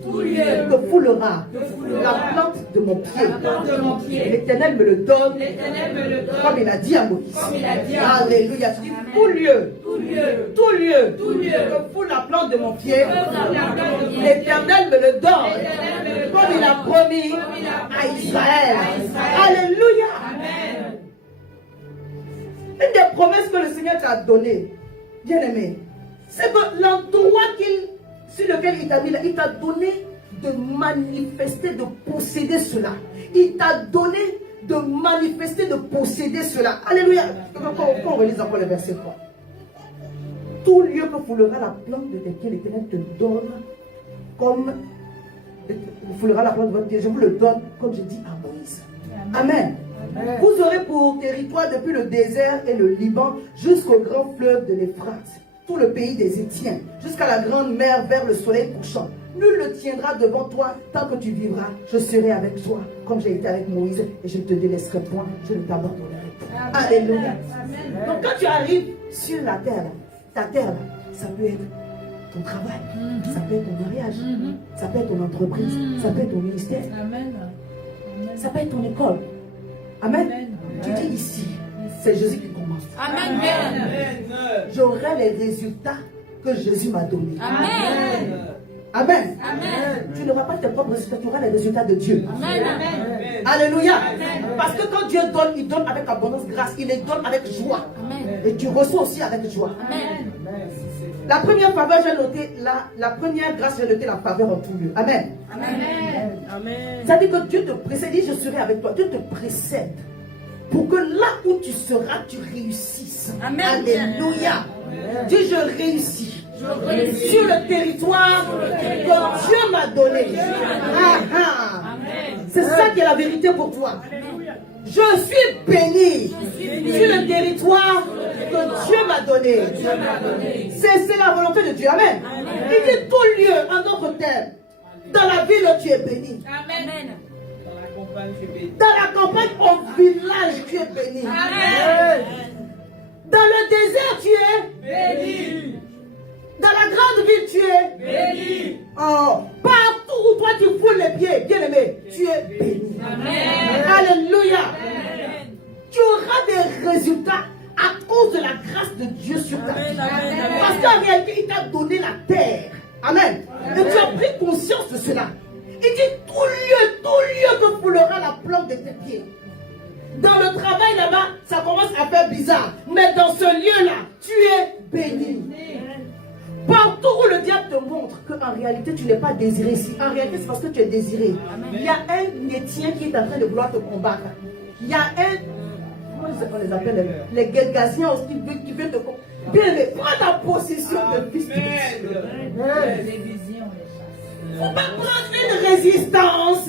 que foulera la plante de mon pied. L'Éternel me le donne, comme il a dit à Moïse. Alléluia. Tu dis tout lieu que foule la plante de mon pied. L'Éternel me le donne, comme il a promis à Israël. Alléluia. Une des promesses que le Seigneur t'a données, bien aimé, c'est que l'endroit sur lequel il t'a mis là, il t'a donné de manifester, de posséder cela. Il t'a donné de manifester, de posséder cela. Alléluia. On relise encore le verset 3. tout lieu que foulera la plante de tes pieds, l'Éternel te donne comme foulera la plante de votre pied. Je vous le donne comme je dis à Moïse. Amen. Amen. Vous aurez pour territoire depuis le désert et le Liban jusqu'au grand fleuve de l'Euphrate, tout le pays des Étiens, jusqu'à la grande mer vers le soleil couchant. Nul ne tiendra devant toi tant que tu vivras. Je serai avec toi, comme j'ai été avec Moïse, et je ne te délaisserai point, je ne t'abandonnerai pas. Alléluia. Donc quand tu arrives sur la terre, ta terre, ça peut être ton travail, ça peut être ton mariage, ça peut être ton entreprise, ça peut être ton ministère, ça peut être ton école. Amen. Tu dis ici, c'est Jésus qui commence. Amen. J'aurai les résultats que Jésus m'a donnés. Amen. Amen. Amen. Tu n'auras pas tes propres résultats, tu auras les résultats de Dieu. Amen. Amen. Alléluia. Amen. Parce que quand Dieu donne, il donne avec abondance grâce. Il les donne avec joie. Amen. Et tu reçois aussi avec joie. Amen. La première faveur, j'ai noté, la première grâce, j'ai noté la faveur en tout lieu. Amen. Amen. Amen. Ça dit que Dieu te précède, dit je serai avec toi. Dieu te précède pour que là où tu seras, tu réussisses. Amen. Alléluia. Amen. Dis je réussis. Sur le territoire que Dieu m'a donné. C'est ça qui est la vérité pour toi. Je suis béni sur le territoire que Dieu m'a donné. C'est la volonté de Dieu. Amen. Il dit tout lieu en notre terre. Dans la ville, tu es béni. Amen. Dans la campagne, au village, tu es béni. Amen. Dans le désert, tu es Béni. dans la grande ville, tu es Béni. Oh, partout où toi tu foules les pieds, bien aimé, tu es béni. Amen. Alléluia. Amen. Tu auras des résultats à cause de la grâce de Dieu sur ta vie. Parce qu'en réalité, il t'a donné la terre. Amen. Et tu as pris conscience de cela. Il dit tout lieu que foulera la plante de tes pieds. Dans le travail là-bas, ça commence à faire bizarre. Mais dans ce lieu-là, tu es béni. Partout où le diable te montre qu'en réalité tu n'es pas désiré ici, en réalité c'est parce que tu es désiré. Il y a un Étien qui est en train de vouloir te combattre. Il y a un, comment on les appelle, les Gelgasiens aussi qui veulent te combattre. Bien aimé, prends ta possession de fils de Dieu. Les visions, les chasses. Il ne faut pas prendre une résistance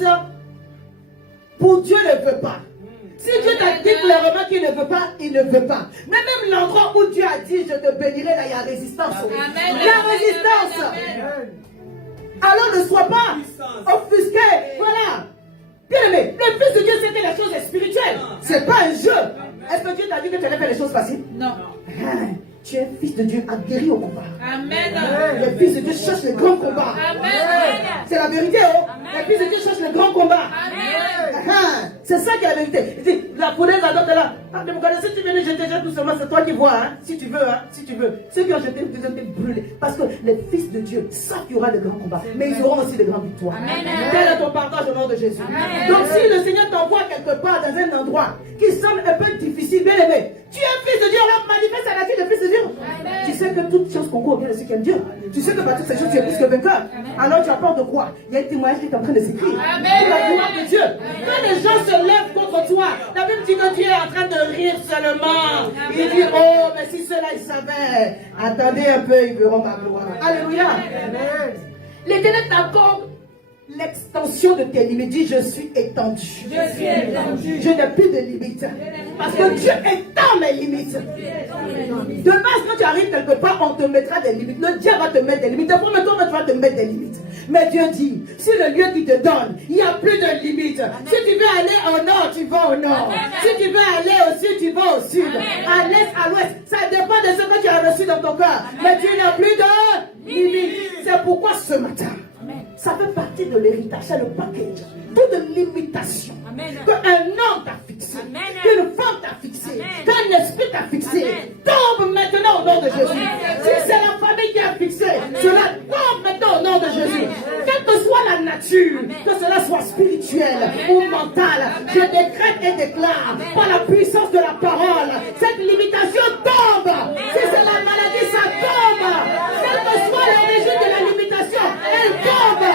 pour Dieu ne veut pas. Si Dieu t'a dit clairement qu'il ne veut pas, il ne veut pas. Mais même l'endroit où Dieu a dit je te bénirai, là il y a résistance. Amen. Il y a résistance. Amen. Alors ne sois pas offusqué. Voilà. Bien aimé, le Fils de Dieu c'est que la chose est spirituelle. C'est pas un jeu. Est-ce que Dieu t'a dit que tu allais faire les choses faciles? Non. Tu es fils de Dieu, aguerri au combat. Amen. Les fils de Dieu cherchent les grands combats. Amen. C'est la vérité, oh. Les fils de Dieu cherchent les grands combats. Amen. C'est ça qui est la vérité. Il dit, la fournaise à l'autre là. Ah, mais vous connaissez, si tu viens de jeter tout seulement, c'est toi qui vois, hein. Si tu veux, hein. Si tu veux. Ceux qui ont jeté, ils ont été brûlés. Parce que les fils de Dieu savent qu'il y aura de grands combats. Mais ils auront aussi de grandes victoires. Amen. Tel est ton partage au nom de Jésus. Amen. Donc si le Seigneur t'envoie quelque part dans un endroit qui semble un peu difficile, bien aimé, tu es fils de Dieu, alors manifeste à la vie de fils de Dieu. Amen. Tu sais que toutes choses concourent au bien de ceux qui aiment Dieu. Tu sais que par toutes ces choses, tu es plus que vainqueur. Alors tu as peur de quoi? Il y a un témoignage qui est en train de s'écrire. Pour la gloire de Dieu. Quand les gens se lèvent contre toi, la Bible dit que Dieu est en train de rire seulement. Il dit, oh, mais si cela ils savaient, attendez un peu, ils verront ma gloire. Alléluia. L'Éternel t'accorde l'extension de tes limites. Dis, je suis étendu. Je suis étendu. Je n'ai plus de limites. Parce que Dieu étend mes limites. De base, quand tu arrives quelque part, on te mettra des limites. Le diable va te mettre des limites. Après, toi, tu vas te mettre des limites. Mais Dieu dit, sur le lieu qu'il te donne, il n'y a plus de limites. Si tu veux aller au nord, tu vas au nord. Si tu veux aller au sud, tu vas au sud. À l'est, à l'ouest. Ça dépend de ce que tu as reçu dans ton cœur. Mais tu n'as plus de limites. C'est pourquoi ce matin, ça fait partie de l'héritage, c'est le package. Toute limitation qu'un homme t'a fixé, qu'une femme t'a fixé, qu'un esprit t'a fixé, tombe maintenant au nom de Jésus. Si c'est la famille qui a fixé, cela tombe maintenant au nom de Jésus. Quelle que soit la nature, que cela soit spirituel ou mental, je décrète et déclare par la puissance de la parole, cette limitation tombe. Si c'est la maladie, ça tombe. Quelle que soit l'origine de la limitation, elle tombe.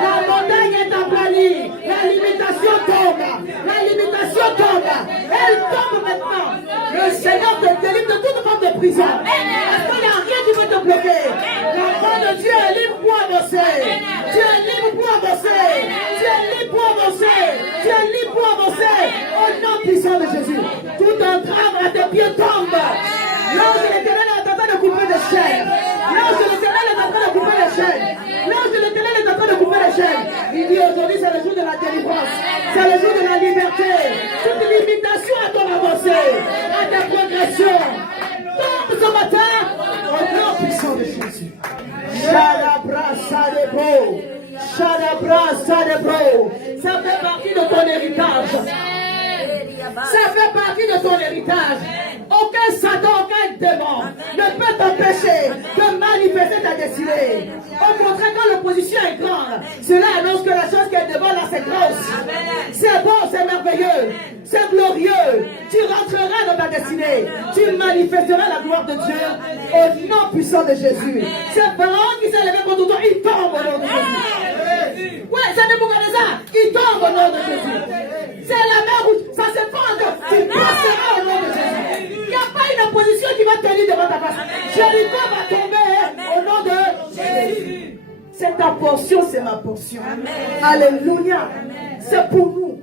La montagne est aplanie. La limitation tombe. La limitation tombe. Elle tombe maintenant. Le Seigneur te délivre de toute forme de prison. Parce qu'il n'y a rien qui veut te débloqué. La main de Dieu est libre pour avancer. Tu es libre pour avancer. Tu es libre pour avancer. Tu es libre pour avancer. Au nom puissant de Jésus. Tout entrave à tes pieds tombe. L'ange de l'Éternel est en train de couper des chaînes. L'ange de l'Éternel est en train de couper les chaînes. L'ange de l'Éternel est en train de couper les chaînes. Il dit aujourd'hui c'est le jour de la délivrance. C'est le jour de la liberté. Toute limitation à ton avancée, à ta progression. Tombe ce matin au nom puissant de Jésus. Shadabra Sadebro. Shadabra Sadebro. Ça fait partie de ton héritage. Ça fait partie de ton héritage. Aucun Satan, aucun démon ne peut t'empêcher de manifester ta destinée. Au contraire, quand l'opposition est grande, cela annonce que la chose qui est devant là, c'est grosse. C'est bon, c'est merveilleux, c'est glorieux. Tu rentreras dans ta destinée. Tu manifesteras la gloire de Dieu au nom puissant de Jésus. Ces parents qui s'est levé contre toi, ils tombent au nom de Jésus. Ouais, c'est Nebuchadnezzar, ils tombent au nom de Jésus. C'est la mer rouge, ça se fend, tu passeras au nom de Jésus. Il n'y a pas une opposition qui va tenir devant ta face. Jéricho va tomber au nom de Jésus. C'est ta portion, c'est ma portion. Alléluia. C'est pour nous.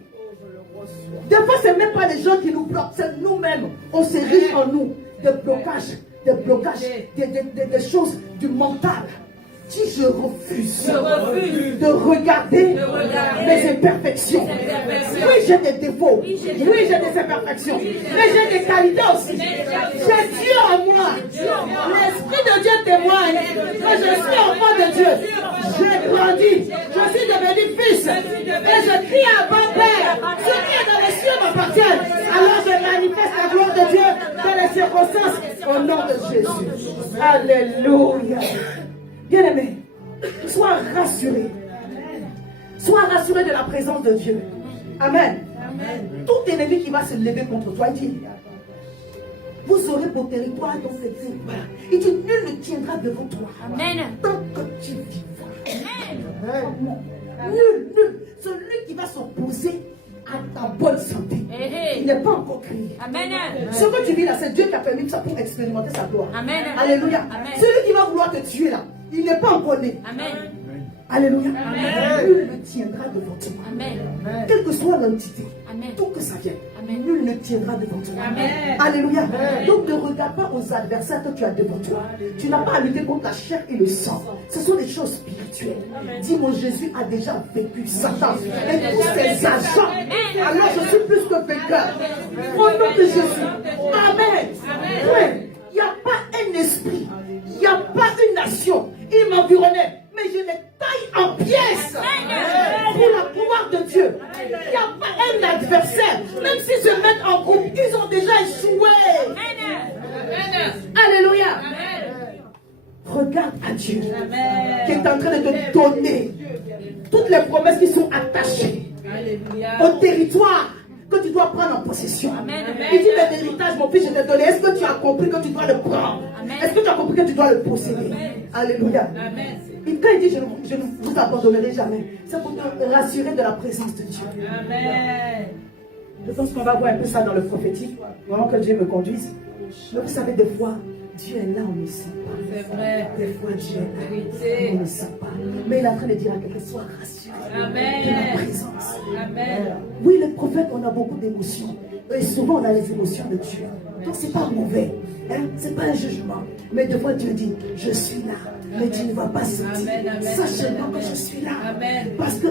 Des fois, ce n'est même pas les gens qui nous bloquent, c'est nous-mêmes. On s'érige en nous des blocages, des choses du mental. Si je refuse de regarder mes imperfections. Oui, j'ai des défauts. Oui, j'ai des imperfections. Mais j'ai des qualités aussi. J'ai Dieu en moi. L'Esprit de Dieu témoigne que je suis enfant de Dieu. J'ai grandi. Je suis devenu fils. Et je crie à mon Père. Ce qui est dans les cieux m'appartient. Alors je manifeste la gloire de Dieu dans les circonstances au nom de Jésus. Alléluia. Bien-aimé, sois rassuré. Sois rassuré de la présence de Dieu. Amen. Tout ennemi qui va se lever contre toi, il dit, vous aurez pour territoire dans cette terre. Voilà. Il dit, nul ne tiendra devant toi. Amen. Tant que tu vivras. Nul. Celui qui va s'opposer à ta bonne santé. Il n'est pas encore crié. Amen. Ce que tu vis là, c'est Dieu qui a permis ça pour expérimenter sa gloire. Amen. Alléluia. Amen. Celui qui va vouloir te tuer là, il n'est pas encore né. Amen. Alléluia. Nul ne tiendra devant toi. Amen. Quelle que soit l'entité, tout que ça vienne, nul ne tiendra devant toi. Amen. Alléluia. Donc ne regarde pas aux adversaires que tu as devant toi. Tu n'as pas à lutter contre la chair et le sang. Ce sont des choses spirituelles. Dis, mon Jésus a déjà vécu Satan et tous ses agents. Alors je suis plus que vainqueur. Au nom de Jésus. Amen. Oui. Il n'y a pas un esprit. Il n'y a pas une nation. Il m'environnait. Mais je les taille en pièces pour la gloire de Dieu. Il n'y a pas un adversaire. Même s'ils se mettent en groupe, ils ont déjà échoué. Alléluia. Regarde à Dieu qui est en train de te donner toutes les promesses qui sont attachées au territoire que tu dois prendre en possession. Il dit, mais l'héritage, mon fils, je t'ai donné. Est-ce que tu as compris que tu dois le prendre? Est-ce que tu as compris que tu dois le posséder? Alléluia. Quand il dit, je ne vous abandonnerai jamais, c'est pour te rassurer de la présence de Dieu. Amen. Je pense qu'on va voir un peu ça dans le prophétique. Vraiment que Dieu me conduise. Mais vous savez, des fois, Dieu est là, on ne sait pas. C'est vrai. Des fois, Dieu est là, on ne sait pas. Mais il est en train de dire à quelqu'un, sois rassuré de la présence. Amen. Oui, les prophètes, on a beaucoup d'émotions. Et souvent, on a les émotions de Dieu. Donc, ce n'est pas mauvais. Hein? Ce n'est pas un jugement. Mais des fois, Dieu dit, je suis là. Mais tu ne vas pas sortir. Sache seulement que je suis là. Amen. Parce que,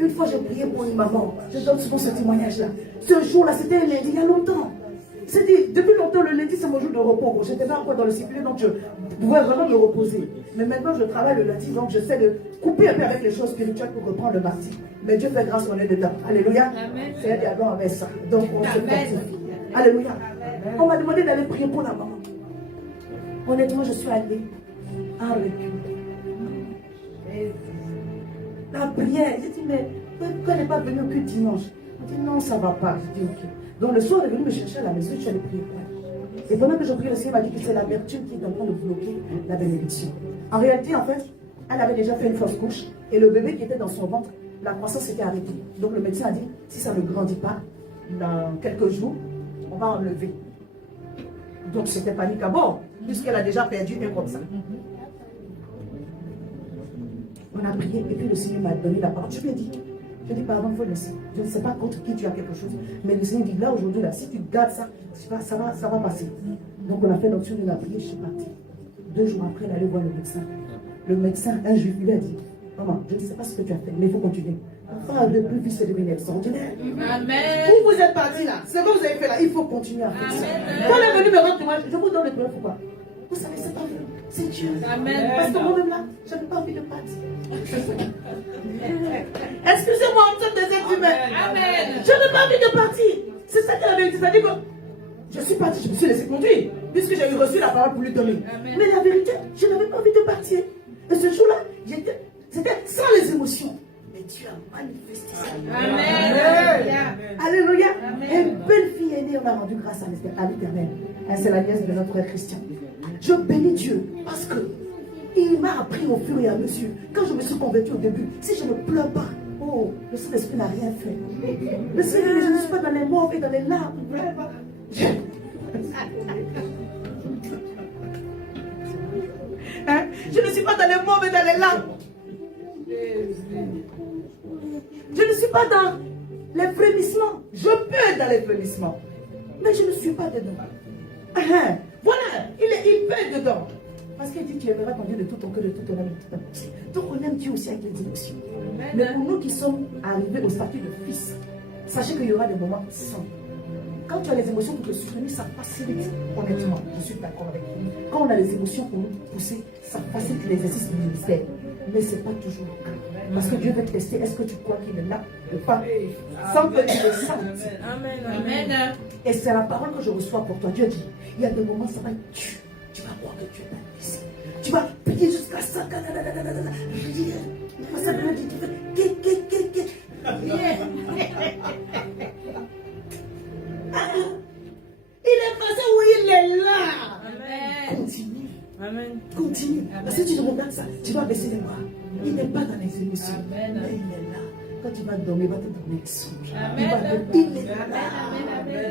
une fois, j'ai prié pour une maman. Je donne souvent ce témoignage-là. Ce jour-là, c'était un lundi, il y a longtemps. C'est dit, depuis longtemps, le lundi, c'est mon jour de repos. J'étais là encore dans le circuit, donc je pouvais vraiment me reposer. Mais maintenant, je travaille le lundi, donc j'essaie de couper un peu avec les choses spirituelles pour reprendre le mardi. Mais Dieu fait grâce, on est dedans. Alléluia. C'est un diable avec ça. Donc, on se fortifie. Alléluia. On m'a demandé d'aller prier pour la maman. Honnêtement, je suis allée en recul. La prière, j'ai dit, mais pourquoi elle n'est pas venue au culte dimanche? Elle dit, non, ça ne va pas. Je dis, ok. Donc le soir, elle est venue me chercher à la maison, je suis allée prier pour elle. Et pendant que je priais, le Seigneur m'a dit que c'est l'amertume qui est en train de bloquer la bénédiction. En réalité, en fait, elle avait déjà fait une fausse couche et le bébé qui était dans son ventre, la croissance s'était arrêtée. Donc le médecin a dit, si ça ne grandit pas, dans quelques jours, on va enlever. Donc c'était panique à bord. puisqu'elle a déjà perdu un comme ça. On a prié et puis le Seigneur m'a donné la parole. Je lui ai dit, pardon, il faut laisser. Je ne sais pas contre qui tu as quelque chose. Mais le Seigneur dit, là aujourd'hui, là, si tu gardes ça, ça va passer. Donc on a fait l'option de la prière, je suis partie. 2 jours après, elle allait voir le médecin. Le médecin, un juif, lui a dit, maman, je ne sais pas ce que tu as fait, mais il faut continuer. Enfin, depuis, puis c'est devenu extraordinaire. Amen. Où vous êtes parti là, ce que vous avez fait là, il faut continuer à faire ça. Quand elle est venue me rendre témoignage, je vous donne le preuves pourquoi. Vous savez, c'est pas vrai. C'est Dieu. Amen. Parce que moi-même là, je n'ai pas envie de partir. Excusez-moi, en tant que des êtres humains. Amen. Je n'ai pas envie de partir. C'est ça qu'elle avait dit. C'est-à-dire que je suis partie, je me suis laissé conduire, puisque j'ai reçu la parole pour lui donner. Amen. Mais la vérité, je n'avais pas envie de partir. Et ce jour-là, c'était sans les émotions. Mais Dieu a manifesté ça. Amen. Alléluia. Amen. Une belle fille est née, on a rendu grâce à l'Éternel. C'est la nièce de notre frère Christian. Je bénis Dieu parce que il m'a appris au fur et à mesure. Quand je me suis convertie au début, si je ne pleure pas, oh, le Saint-Esprit n'a rien fait. Le Seigneur, je ne suis pas dans les morts et dans les larmes. Hein? Je ne suis pas dans les morts et dans les larmes. Je ne suis pas dans les frémissements. Je peux être dans les frémissements. Mais je ne suis pas dedans. Voilà, il peut être dedans. Parce qu'il dit tu aimeras ton Dieu de tout ton cœur, de tout ton âme, de toute ta pensée. Donc on aime Dieu aussi avec les émotions. Mais pour nous qui sommes arrivés au statut de fils, sachez qu'il y aura des moments sans. Quand tu as les émotions pour te soutenir, ça facilite. Honnêtement, je suis d'accord avec vous. Quand on a les émotions pour nous pousser, ça facilite l'exercice du ministère. Mais ce n'est pas toujours le cas. Parce que Dieu veut te tester. Est-ce que tu crois qu'il est là, le pas, sans que tu le sentes? Amen. Et c'est la parole que je reçois pour toi. Dieu dit, il y a des moments, ça va être dur. Tu vas croire que Dieu t'a laissé. Tu vas prier jusqu'à ça. Il est passé où il est là. Amen. Continue. Amen. Continue. Parce que si tu regardes ça, tu vas baisser les bras. Il n'est pas dans les émotions. Amen. Mais il est là. Quand tu vas dormir, il va te donner un songe. Amen. Il est là.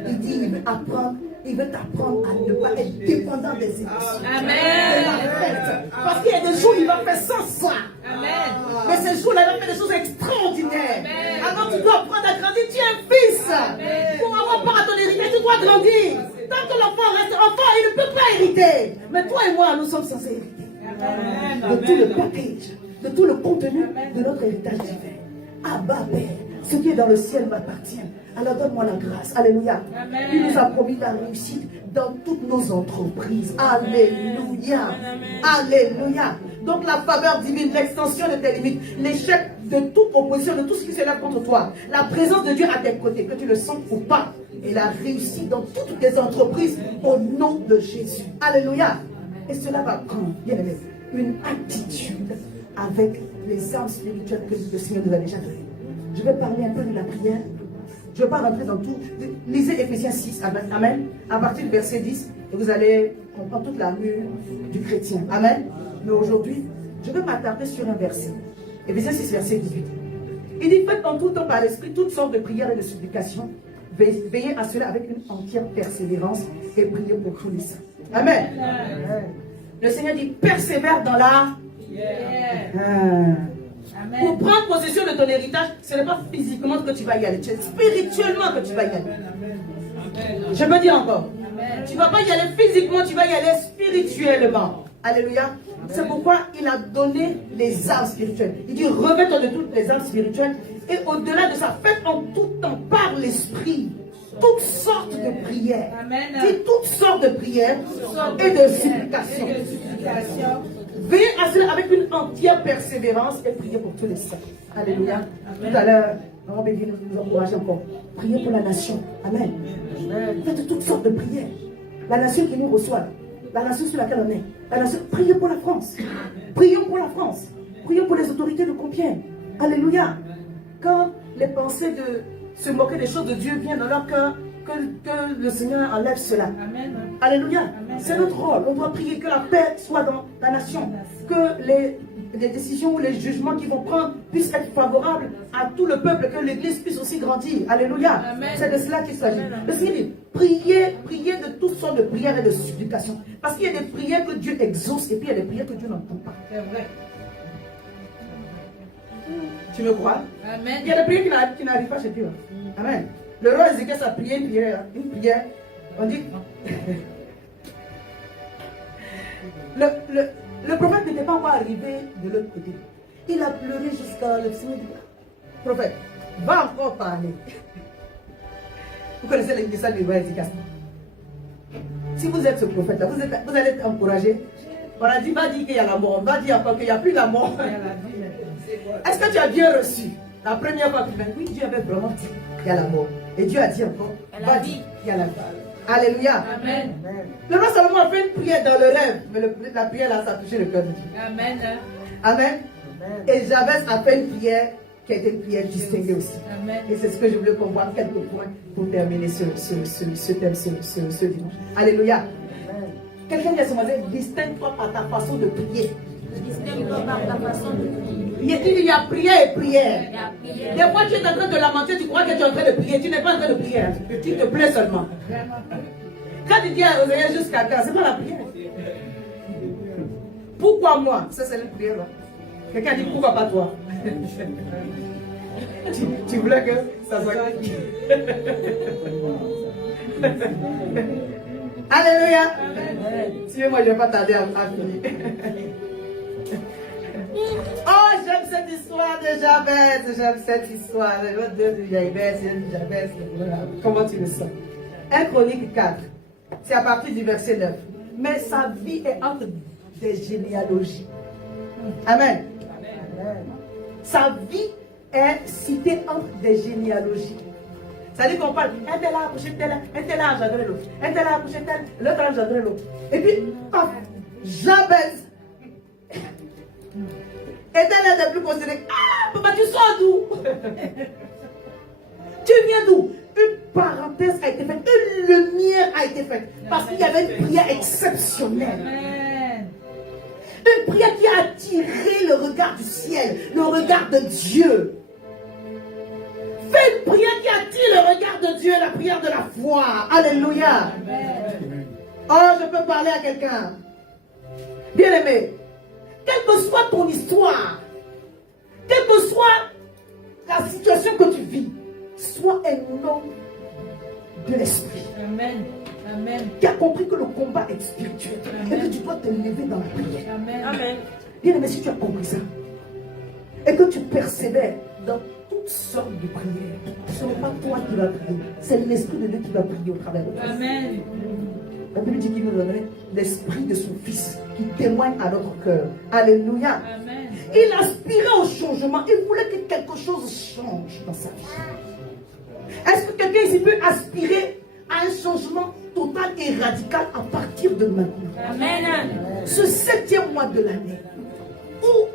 Il dit, il veut apprendre. Il veut t'apprendre à ne pas être dépendant des émotions. Amen. De la fête. Parce qu'il y a des jours, il va faire sans ça. Amen. Mais ces jours-là, il va faire des choses extraordinaires. Amen. Alors tu dois apprendre à grandir. Tu es un fils. Amen. Pour avoir part à ton héritage, tu dois grandir. Tant que l'enfant reste enfant, il ne peut pas hériter. Mais toi et moi, nous sommes censés hériter. De tout le package, de tout le contenu de notre héritage divin. Abba, Père, ce qui est dans le ciel m'appartient. Alors donne-moi la grâce. Alléluia. Amen. Il nous a promis la réussite dans toutes nos entreprises. Alléluia. Alléluia. Donc la faveur divine, l'extension de tes limites, l'échec de toute opposition, de tout ce qui se lève contre toi, la présence de Dieu à tes côtés, que tu le sens ou pas, et la réussite dans toutes tes entreprises au nom de Jésus. Alléluia. Et cela va prendre, bien aimé, une attitude avec les armes spirituelles que le Seigneur nous a déjà données. Je vais parler un peu de la prière. Je ne vais pas rentrer dans tout. Lisez Éphésiens 6, Amen. À partir du verset 10, et vous allez comprendre toute l'armure du chrétien. Amen. Mais aujourd'hui, je vais m'attarder sur un verset. Éphésiens 6, verset 18. Il dit, faites en tout temps par l'esprit toutes sortes de prières et de supplications. Veillez à cela avec une entière persévérance et priez pour tous les saints. Amen. Amen. Le Seigneur dit, persévère dans la... Amen. Pour prendre possession de ton héritage, ce n'est pas physiquement que tu vas y aller, c'est spirituellement que tu vas y aller. Je peux dire encore, tu ne vas pas y aller physiquement, tu vas y aller spirituellement. Alléluia. C'est pourquoi il a donné les armes spirituelles. Il dit, revêtons de toutes les armes spirituelles. Et au-delà de ça, faites en tout temps par l'esprit toutes sortes de prières. Dit toutes sortes de prières et de supplications. Veillez à cela avec une entière persévérance et priez pour tous les saints. Alléluia. Tout à l'heure, Maman Bévi nous encourage encore. Priez pour la nation. Amen. Faites toutes sortes de prières. La nation qui nous reçoit, la nation sur laquelle on est. La nation, priez pour la France. Prions pour la France. Prions pour les autorités de Compiègne. Alléluia. Quand les pensées de se moquer des choses de Dieu viennent dans leur cœur, que le Seigneur enlève cela. Amen. Alléluia. C'est notre rôle. On doit prier que la paix soit dans la nation. Que les des décisions ou les jugements qu'ils vont prendre puissent être favorables à tout le peuple, que l'Église puisse aussi grandir. Alléluia. C'est de cela qu'il s'agit. Le Seigneur dit, priez de toutes sortes de prières et de supplications. Parce qu'il y a des prières que Dieu exauce et puis il y a des prières que Dieu n'entend pas. C'est vrai. Tu me crois? Amen. Il y a des prières qui n'arrivent pas chez Dieu. Amen. Le roi Ézéchias a prié une prière. On dit... Le prophète n'était pas encore arrivé de l'autre côté. Il a pleuré jusqu'à le Seigneur dit, prophète, va encore parler. Vous connaissez les messages du roi Ézéchias. Si vous êtes ce prophète-là, vous allez être encouragé. On a dit, va dire qu'il y a la mort. Va dire encore qu'il n'y a plus la mort. Est-ce que tu as bien reçu? La première fois que tu viens, oui, Dieu avait vraiment dit qu'il y a la mort. Et Dieu a dit encore, va dire qu'il y a la vie. Alléluia. Amen. Le roi Salomon a fait une prière dans le rêve. Mais la prière là, ça a touché le cœur de Dieu. Amen. Amen. Et Jabez a fait une prière qui a été une prière distinguée aussi. Amen. Et c'est ce que je voulais qu'on voit quelques points pour terminer ce thème, ce dimanche. Alléluia. Quelqu'un dit à ce matin, distingue-toi par ta façon de prier. Distingue-toi par ta façon de prier. Il y a prière et prière. Il y a prière. Des fois, tu es en train de lamenter, tu crois que tu es en train de prier. Tu n'es pas en train de prier. Tu te plais seulement. Quand tu dis à Rosalie jusqu'à quand, c'est pas la prière. Pourquoi moi? Ça, c'est la prière. Là. Quelqu'un dit pourquoi pas toi? tu voulais que ça soit. Alléluia. Suivez-moi, je ne vais pas tarder à finir. Oh, j'aime cette histoire de Jabez. J'aime cette histoire. De Jabez. Comment tu le sens? 1 Chronique 4. C'est à partir du verset 9. Mais sa vie est entre des généalogies. Amen. Sa vie est citée entre des généalogies. Ça dit qu'on parle, un tel a accouché tel, un tel a engendré l'autre, un tel a accouché tel, l'autre a engendré l'autre. Et puis, Jabez était l'un des plus considérés. Ah, papa, tu sors d'où? Tu viens d'où? Une parenthèse a été faite, une lumière a été faite. Parce qu'il y avait une prière exceptionnelle. Amen. Une prière qui a attiré le regard du ciel, le regard de Dieu. Fais une prière qui attire le regard de Dieu, la prière de la foi. Alléluia. Oh, je peux parler à quelqu'un. Bien aimé, quelle que soit ton histoire, quelle que soit la situation que tu vis, sois un homme de l'esprit. Amen. Amen. Qui a compris que le combat est spirituel. Et que tu dois te lever dans la prière. Amen. Amen. Bien aimé, si tu as compris ça, et que tu persévères dans toutes sortes de prières, ce n'est pas toi qui vas prier, c'est l'Esprit de Dieu qui va prier au travers de toi. Amen. La Bible dit qu'il nous donnerait l'Esprit de son Fils qui témoigne à notre cœur. Alléluia. Amen. Il aspirait au changement. Il voulait que quelque chose change dans sa vie. Est-ce que quelqu'un ici peut aspirer à un changement total et radical à partir de maintenant? Amen. Ce 7e mois de l'année, où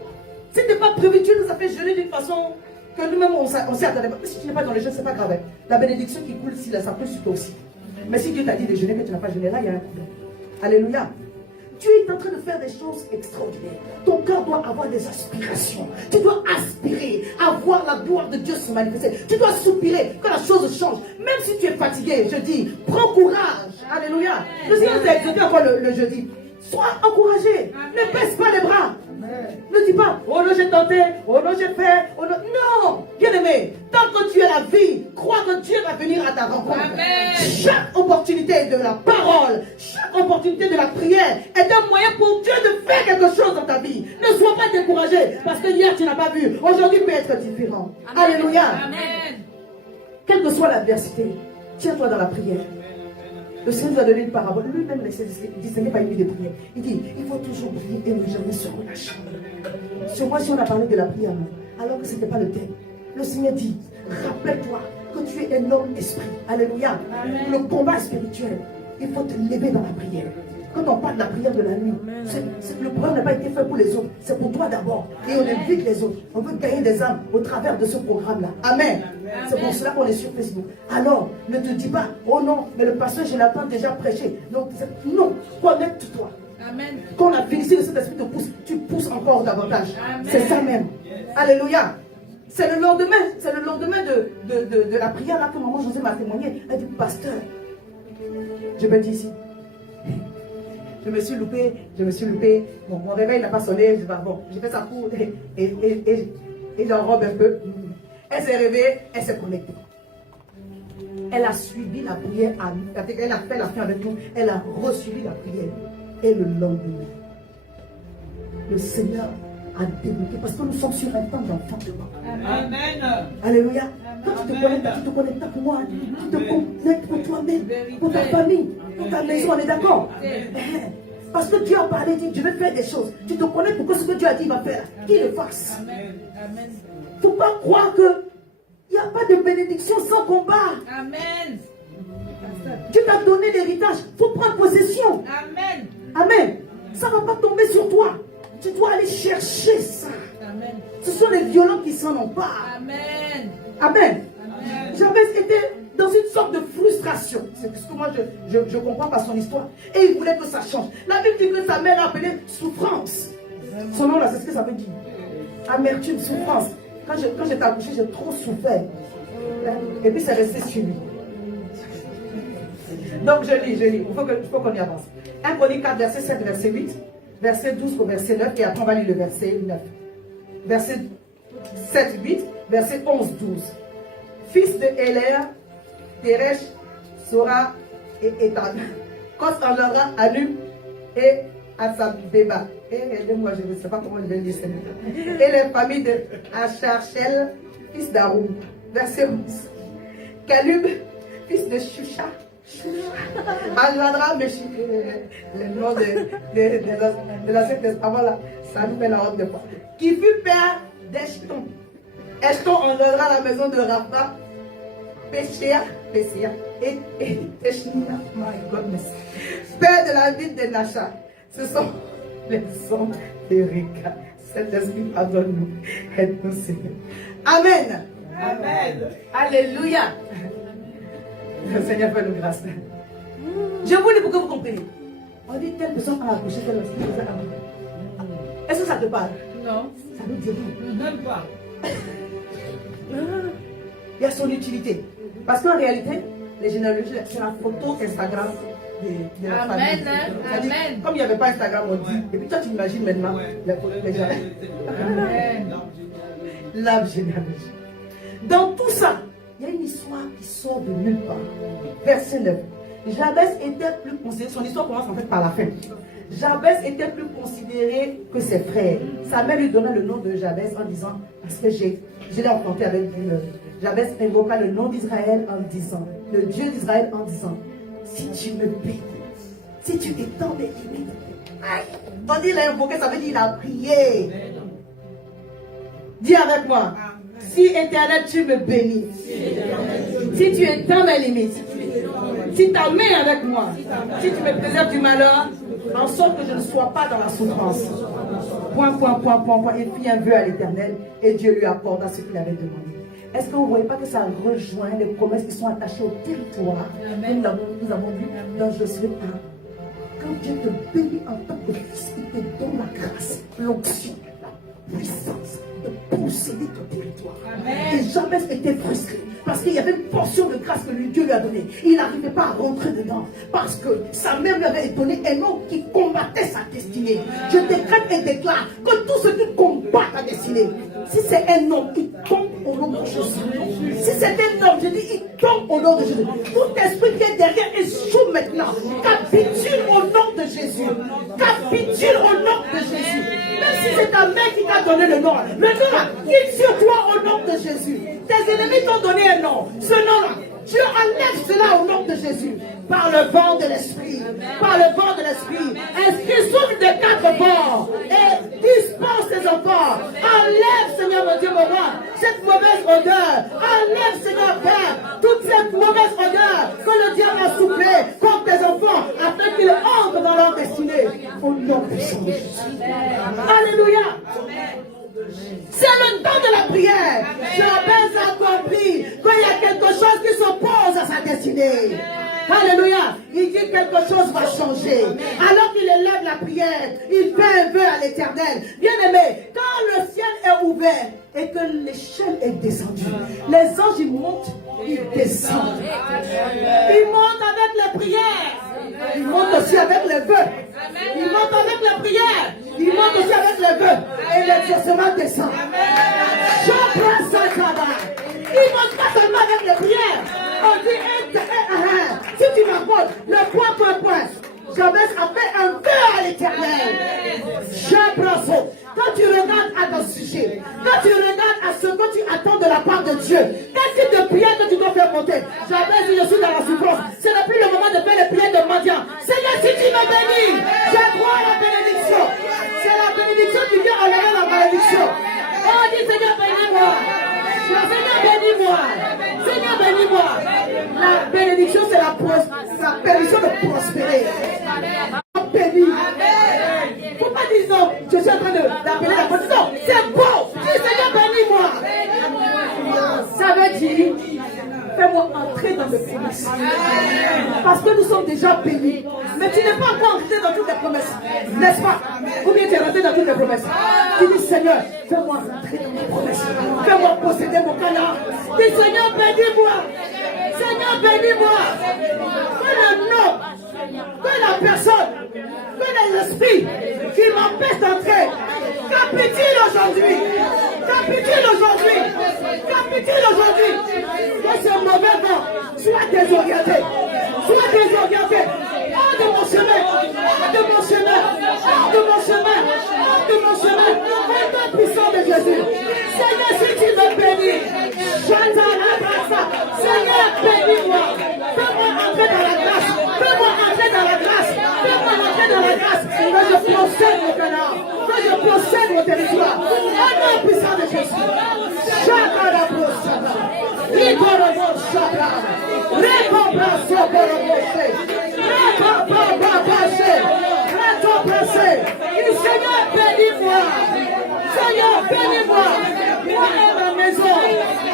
ce n'était pas prévu, Dieu nous a fait jeûner d'une façon que nous-mêmes on s'y attendait pas. Mais si tu n'es pas dans le jeûne, ce n'est pas grave. La bénédiction qui coule, si ça peut sur toi aussi. Mais si Dieu t'a dit de jeûner, que tu n'as pas jeûné, là, il y a un problème. Alléluia. Dieu est en train de faire des choses extraordinaires. Ton cœur doit avoir des aspirations. Tu dois aspirer à voir la gloire de Dieu se manifester. Tu dois soupirer que la chose change. Même si tu es fatigué, je dis, prends courage. Alléluia. Le Seigneur t'a exhorté encore le jeudi. Sois encouragé. Ne baisse pas les bras. Ne dis pas, oh non j'ai tenté, oh non j'ai fait, oh non. Non, bien aimé, tant que tu as la vie, crois que Dieu va venir à ta rencontre. Amen. Chaque opportunité de la parole, chaque opportunité de la prière est un moyen pour Dieu de faire quelque chose dans ta vie. Ne sois pas découragé parce que hier tu n'as pas vu, aujourd'hui peut être différent. Amen. Alléluia. Amen. Quelle que soit l'adversité, tiens-toi dans la prière. Le Seigneur nous a donné une parabole. Lui-même laissait distinguer par une vie de prière. Il dit, il faut toujours prier et ne jamais se relâcher. Sur moi, si on a parlé de la prière, alors que ce n'était pas le thème. Le Seigneur dit, rappelle-toi que tu es un homme esprit. Alléluia. Amen. Le combat spirituel, il faut te lever dans la prière. Quand on parle de la prière de la nuit, le programme n'a pas été fait pour les autres, c'est pour toi d'abord. Et on invite les autres. On veut gagner des âmes au travers de ce programme-là. Amen. C'est pour cela qu'on est sur Facebook. Alors, ne te dis pas, oh non, mais le pasteur, je l'entends déjà prêcher. Donc, non, connecte-toi. Amen. Quand on a fini, si le Saint-Esprit te pousse, tu pousses encore davantage. Amen. C'est ça même. Alléluia. C'est le lendemain de la prière là que maman José m'a témoigné. Elle dit, pasteur, je me dis ici, je me suis loupé. Bon, mon réveil n'a pas sonné. Je dis, bon, j'ai fait ça pour et j'enrobe un peu. Elle s'est réveillée, elle s'est connectée. Elle a suivi la prière, elle a fait la fin avec nous, elle a reçu la prière. Et le lendemain, le Seigneur a débloqué, parce que nous sommes sur un temps d'enfantement. Amen. Alléluia. Quand tu te connectes pas pour moi, tu te connectes pour toi-même, pour ta famille, pour ta maison, on est d'accord? Parce que Dieu a parlé, dit, je vais faire des choses. Tu te connectes pour que ce que Dieu a dit, il va faire, qu'il le fasse. Amen. Amen. Il ne faut pas croire que il n'y a pas de bénédiction sans combat. Amen. Dieu t'a donné l'héritage, il faut prendre possession. Amen. Amen. Ça ne va pas tomber sur toi. Tu dois aller chercher ça. Amen. Ce sont les violents qui s'en emparent. Amen. Amen. Amen. Jabez était dans une sorte de frustration. C'est ce que moi je comprends par son histoire. Et il voulait que ça change. La Bible dit que sa mère l'a appelé souffrance. Son nom là, c'est ce que ça veut dire. Amertume, souffrance. Quand j'étais accouchée, j'ai trop souffert. Et puis c'est resté sur lui. Donc je lis. Il faut qu'on y avance. 1 Chronique 4, verset 7, verset 8, verset 12 au verset 9, et après on va lire le verset 9. Verset 7, 8, verset 11, 12. Fils de Héler, Teresh, Sora et Étan. Cos engendra Anub et Asabeba. Et moi, je ne sais pas comment je vais lire ça. Et les familles de Acharchel, fils d'Aroum. Verset 11. Calub, fils de Shusha. Engendra le nom de l'Ancien Testament là, ça nous fait la honte de quoi. Qui fut père d'Eshton. Eshton engendra la maison de Rapha, Péchéa et Technia, my goodness. Père de la ville de Nacha. Ce sont les sons d'Erika. Cet esprit pardonne-nous. Aide-nous, Seigneur. Amen. Amen. Alléluia. Le Seigneur fait nous grâce. Je vous dis pour que vous compreniez. On dit telle personne a accouché, telle personne a accouché. Est-ce que ça te parle? Non. Ça veut dire Même pas. il y a son utilité. Parce qu'en réalité, les généalogies, c'est la photo Instagram de la Amen, famille. C'est-à-dire, amen. comme il n'y avait pas Instagram, on dit. Et puis toi, tu imagines maintenant les gens. Amen. L'arbre généalogique. Dans tout ça, il y a une histoire qui sort de nulle part. Verset 9. Jabez était plus considéré, son histoire commence en fait par la fin. Jabez était plus considéré que ses frères. Sa mère lui donna le nom de Jabez en disant, parce que je l'ai enfanté avec une. Jabez invoqua le nom d'Israël en disant, le Dieu d'Israël en disant, si tu me bénis, si tu étends mes limites. On dit il a invoqué, ça veut dire il a prié. Dis avec moi. Si éternel tu me bénis, si tu étends mes limites, si ta main avec moi, si tu me préserves du malheur, en sorte que je ne sois pas dans la souffrance. Point. Et puis un vœu à l'éternel, et Dieu lui accorda ce qu'il avait demandé. Est-ce que vous ne voyez pas que ça rejoint les promesses qui sont attachées au territoire? Nous avons vu dans Josué 1. Quand Dieu te bénit en tant que fils, il te donne la grâce, l'onction, la puissance de posséder ton territoire. Amen. Et Jabez était frustré parce qu'il y avait une portion de grâce que Dieu lui a donnée. Il n'arrivait pas à rentrer dedans parce que sa mère lui avait donné un homme qui combattait sa destinée. Je décrète et déclare que tout ce qui combat ta destinée, si c'est un homme, il tombe au nom de Jésus. Si c'est un homme, je dis, il tombe au nom de Jésus. Tout esprit qui est derrière échoue maintenant. Capitule au nom de Jésus. Capitule au nom de Jésus. Même si c'est ta mère qui t'a donné le nom là, quitte sur toi au nom de Jésus. Tes ennemis t'ont donné un nom. Ce nom-là, Dieu enlève cela au nom de Jésus. Par le vent de l'esprit. Par le vent de l'esprit. Esprit souffle des quatre bords. Et dispense tes enfants. Enlève, Seigneur mon Dieu, mon roi, cette mauvaise odeur. Enlève, Seigneur Père, toute cette mauvaise odeur que le diable a soufflée contre tes enfants afin qu'ils entrent dans leur destinée. Au nom de Jésus. Alléluia. C'est le temps de la prière. Jabez a compris qu'il y a quelque chose qui s'oppose à sa sa destinée. Alléluia. Il dit quelque chose va changer. Alors qu'il élève la prière, il fait un vœu à l'Éternel. Bien-aimé, quand le ciel est ouvert et que l'échelle est descendue, les anges ils montent, ils descendent. Ils montent avec les prières. Ils montent aussi avec les vœux. Ils montent avec les prières. Ils montent aussi avec les vœux. Et l'exaucement descend. Je prends ça, ça va. Ils ne montent pas seulement avec les prières. On dit, si tu m'apportes le point. Jabez a fait un vœu à l'Éternel. Je prends ça. Quand tu regardes à ton sujet, quand tu regardes à ce que tu attends de la part de Dieu, quel type de prière que tu dois faire monter? Jabez dit, je suis dans la souffrance. Ce n'est plus le moment de faire les prières de mendiant. Seigneur, si tu me bénis, je crois à la bénédiction. C'est la bénédiction qui vient enlever la malédiction. Oh, dis Seigneur, bénis-moi. Seigneur, bénis-moi. Seigneur, bénis-moi. La bénédiction, c'est la permission de prospérer. Béni. Il ne faut pas dire non, je suis en train d'appeler la police. Non, c'est bon. Dis Seigneur, bénis-moi. Ça veut dire, fais-moi entrer dans le promesses. Parce que nous sommes déjà bénis. Mais tu n'es pas encore entré dans toutes les promesses. N'est-ce pas? Ou bien tu es rentré dans toutes les promesses. Tu dis Seigneur, fais-moi rentrer dans mes promesses. Fais-moi posséder mon canard. Dis Seigneur, bénis-moi. Seigneur, bénis-moi. Que le nom, que la personne, que l'esprit qui m'empêche d'entrer capitule aujourd'hui. Capitule aujourd'hui. Capitule aujourd'hui. Que ce mauvais vent soit désorienté. Soit désorienté. Hors de mon chemin. Hors de mon chemin. Hors de mon chemin. Hors de mon chemin. Au nom puissant de Jésus. Seigneur, si tu me bénis, j'attends la grâce. Seigneur, bénis-moi. Fais-moi entrer dans la grâce. Fais-moi entrer dans la grâce. Fais-moi entrer dans la grâce. Que je possède mon canard. Que je possède mon territoire. Au nom puissant de Jésus. Chacun la brosse. Libère-moi, chacun. Récompense pour le péché. Récompense. Seigneur, bénis-moi. Seigneur, bénis-moi. Moi et ma maison.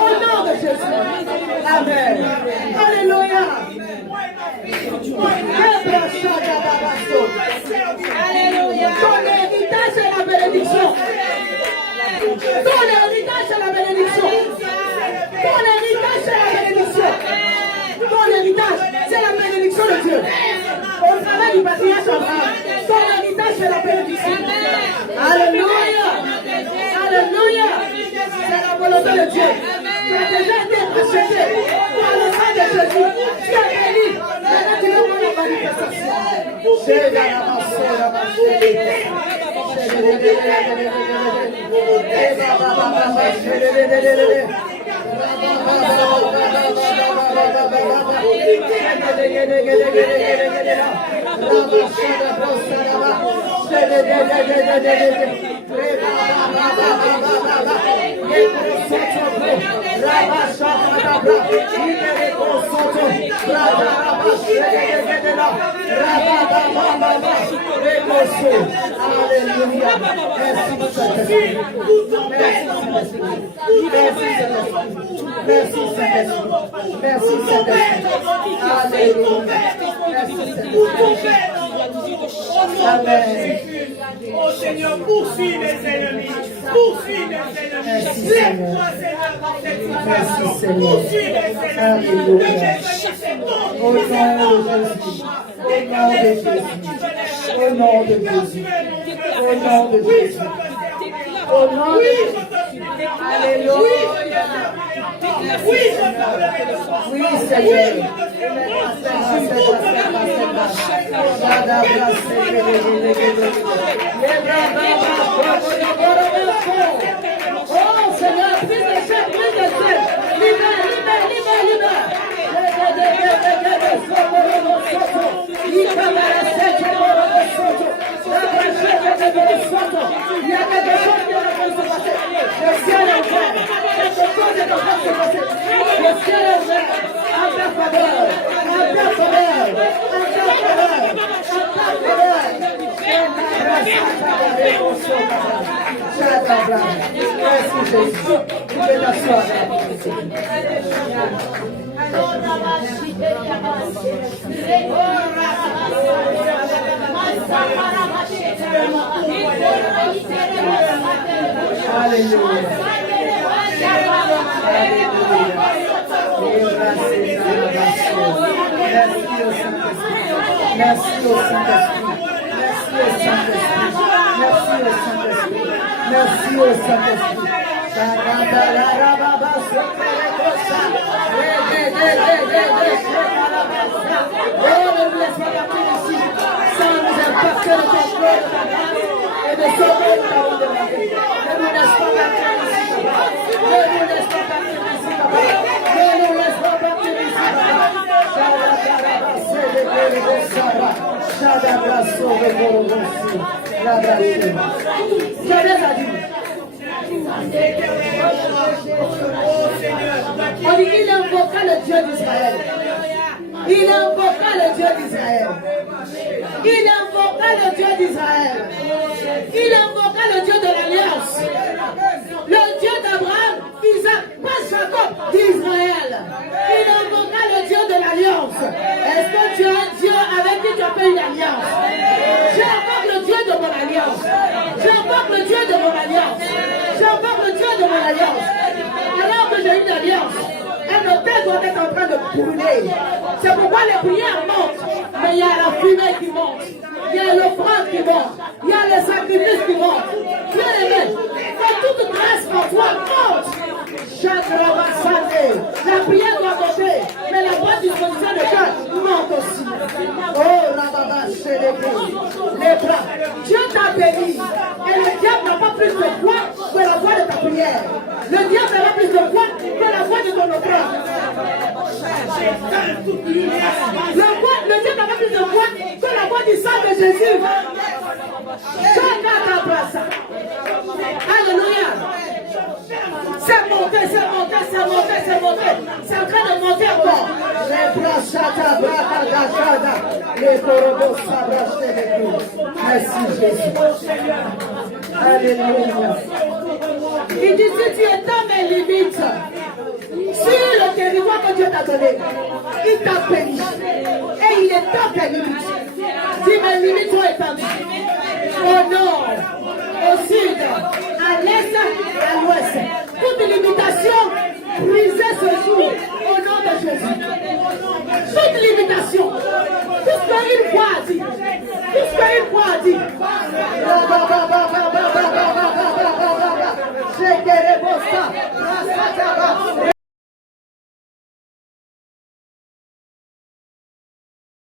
Au nom de Jésus. Amen. Alléluia. Alléluia. Ton héritage est la bénédiction. Ton héritage est la bénédiction. Ton héritage est la bénédiction. Ton héritage, c'est la bénédiction de Dieu. Au travail du patriarche Abraham, ton héritage, c'est la bénédiction. Alléluia. Alléluia. C'est la volonté de Dieu. Tu as déjà été acheté par le sang de Jésus. Tu es béni. Maintenant, tu veux voir la manifestation. C'est la Oh Seigneur, poursuis mes ennemis. Poursuis mes ennemis. Lève-toi, Seigneur, dans cette situation. Poursuis mes ennemis. Ne défaillis ces dons. Au nom de Jésus. Au nom de Jésus. Au nom de Jésus. Au nom de Jésus. Alléluia. Oui, je parlerai de toi. Oui, Seigneur. Oh Seigneur, prise de chef, libère. Il y a quelque chose qui est en train de se passer. Le ciel est ouvert. Quelque chose est en train de se passer. Le ciel est ouvert. En ta faveur. En ta faveur. En ta faveur. En ta faveur. Merci Jésus. Vous pouvez t'asseoir. Merci au Saint-Esprit. Merci au Saint-Esprit. Oh, ne nous laisse pas partir ici sans nous impacter de ton corps, de ta grâce et de sauver ta parole de la vie. Ne nous laisse pas partir ici, papa. Ne nous laisse pas partir ici, papa. Ne nous laisse pas partir ici, papa. Tu as bien à dire. On dit qu'il invoqua le Dieu d'Israël. Il invoqua le Dieu d'Israël. Il invoqua le Dieu d'Israël. Il invoqua le Dieu de l'Alliance. Le Dieu d'Abraham, Isaac, pas Jacob, d'Israël. Il invoqua le Dieu de l'Alliance. Est-ce que tu as un Dieu avec qui tu as fait une alliance? J'invoque le Dieu de mon alliance. J'invoque le Dieu de mon alliance. J'invoque le Dieu de mon alliance. Alors que j'ai une alliance, un hôtel doit être en train de brûler. C'est pourquoi les prières montent. Mais il y a la fumée qui monte. Il y a l'offrande qui monte. Il y a les sacrifices qui montent. Bien aimé, quand toute grâce en toi monte, la prière doit monter. Mais la bonne disposition de cœur monte aussi. Oh, Rababa, c'est les bras. Dieu t'a béni. Et le diable n'a pas plus de foi que la voix de ta prière. Le diable n'a pas plus de foi que la voix de ton offrande. Le diable n'a pas plus de foi que la voix du sang de Jésus. Alléluia. C'est monté, c'est monté, c'est monté, c'est monté. C'est en train de monter encore. Merci Jésus. Alléluia. Il dit si tu étends mes limites sur le territoire que Dieu t'a donné, il t'a béni. Et il étend tes limites. Si mes limites sont étendues au nord, au sud, à l'est, à l'ouest, toute limitation brisée ce jour au nom de Jésus. Toute limitation, tout ce qu'une voix a dit, tout ce qu'une voix a dit.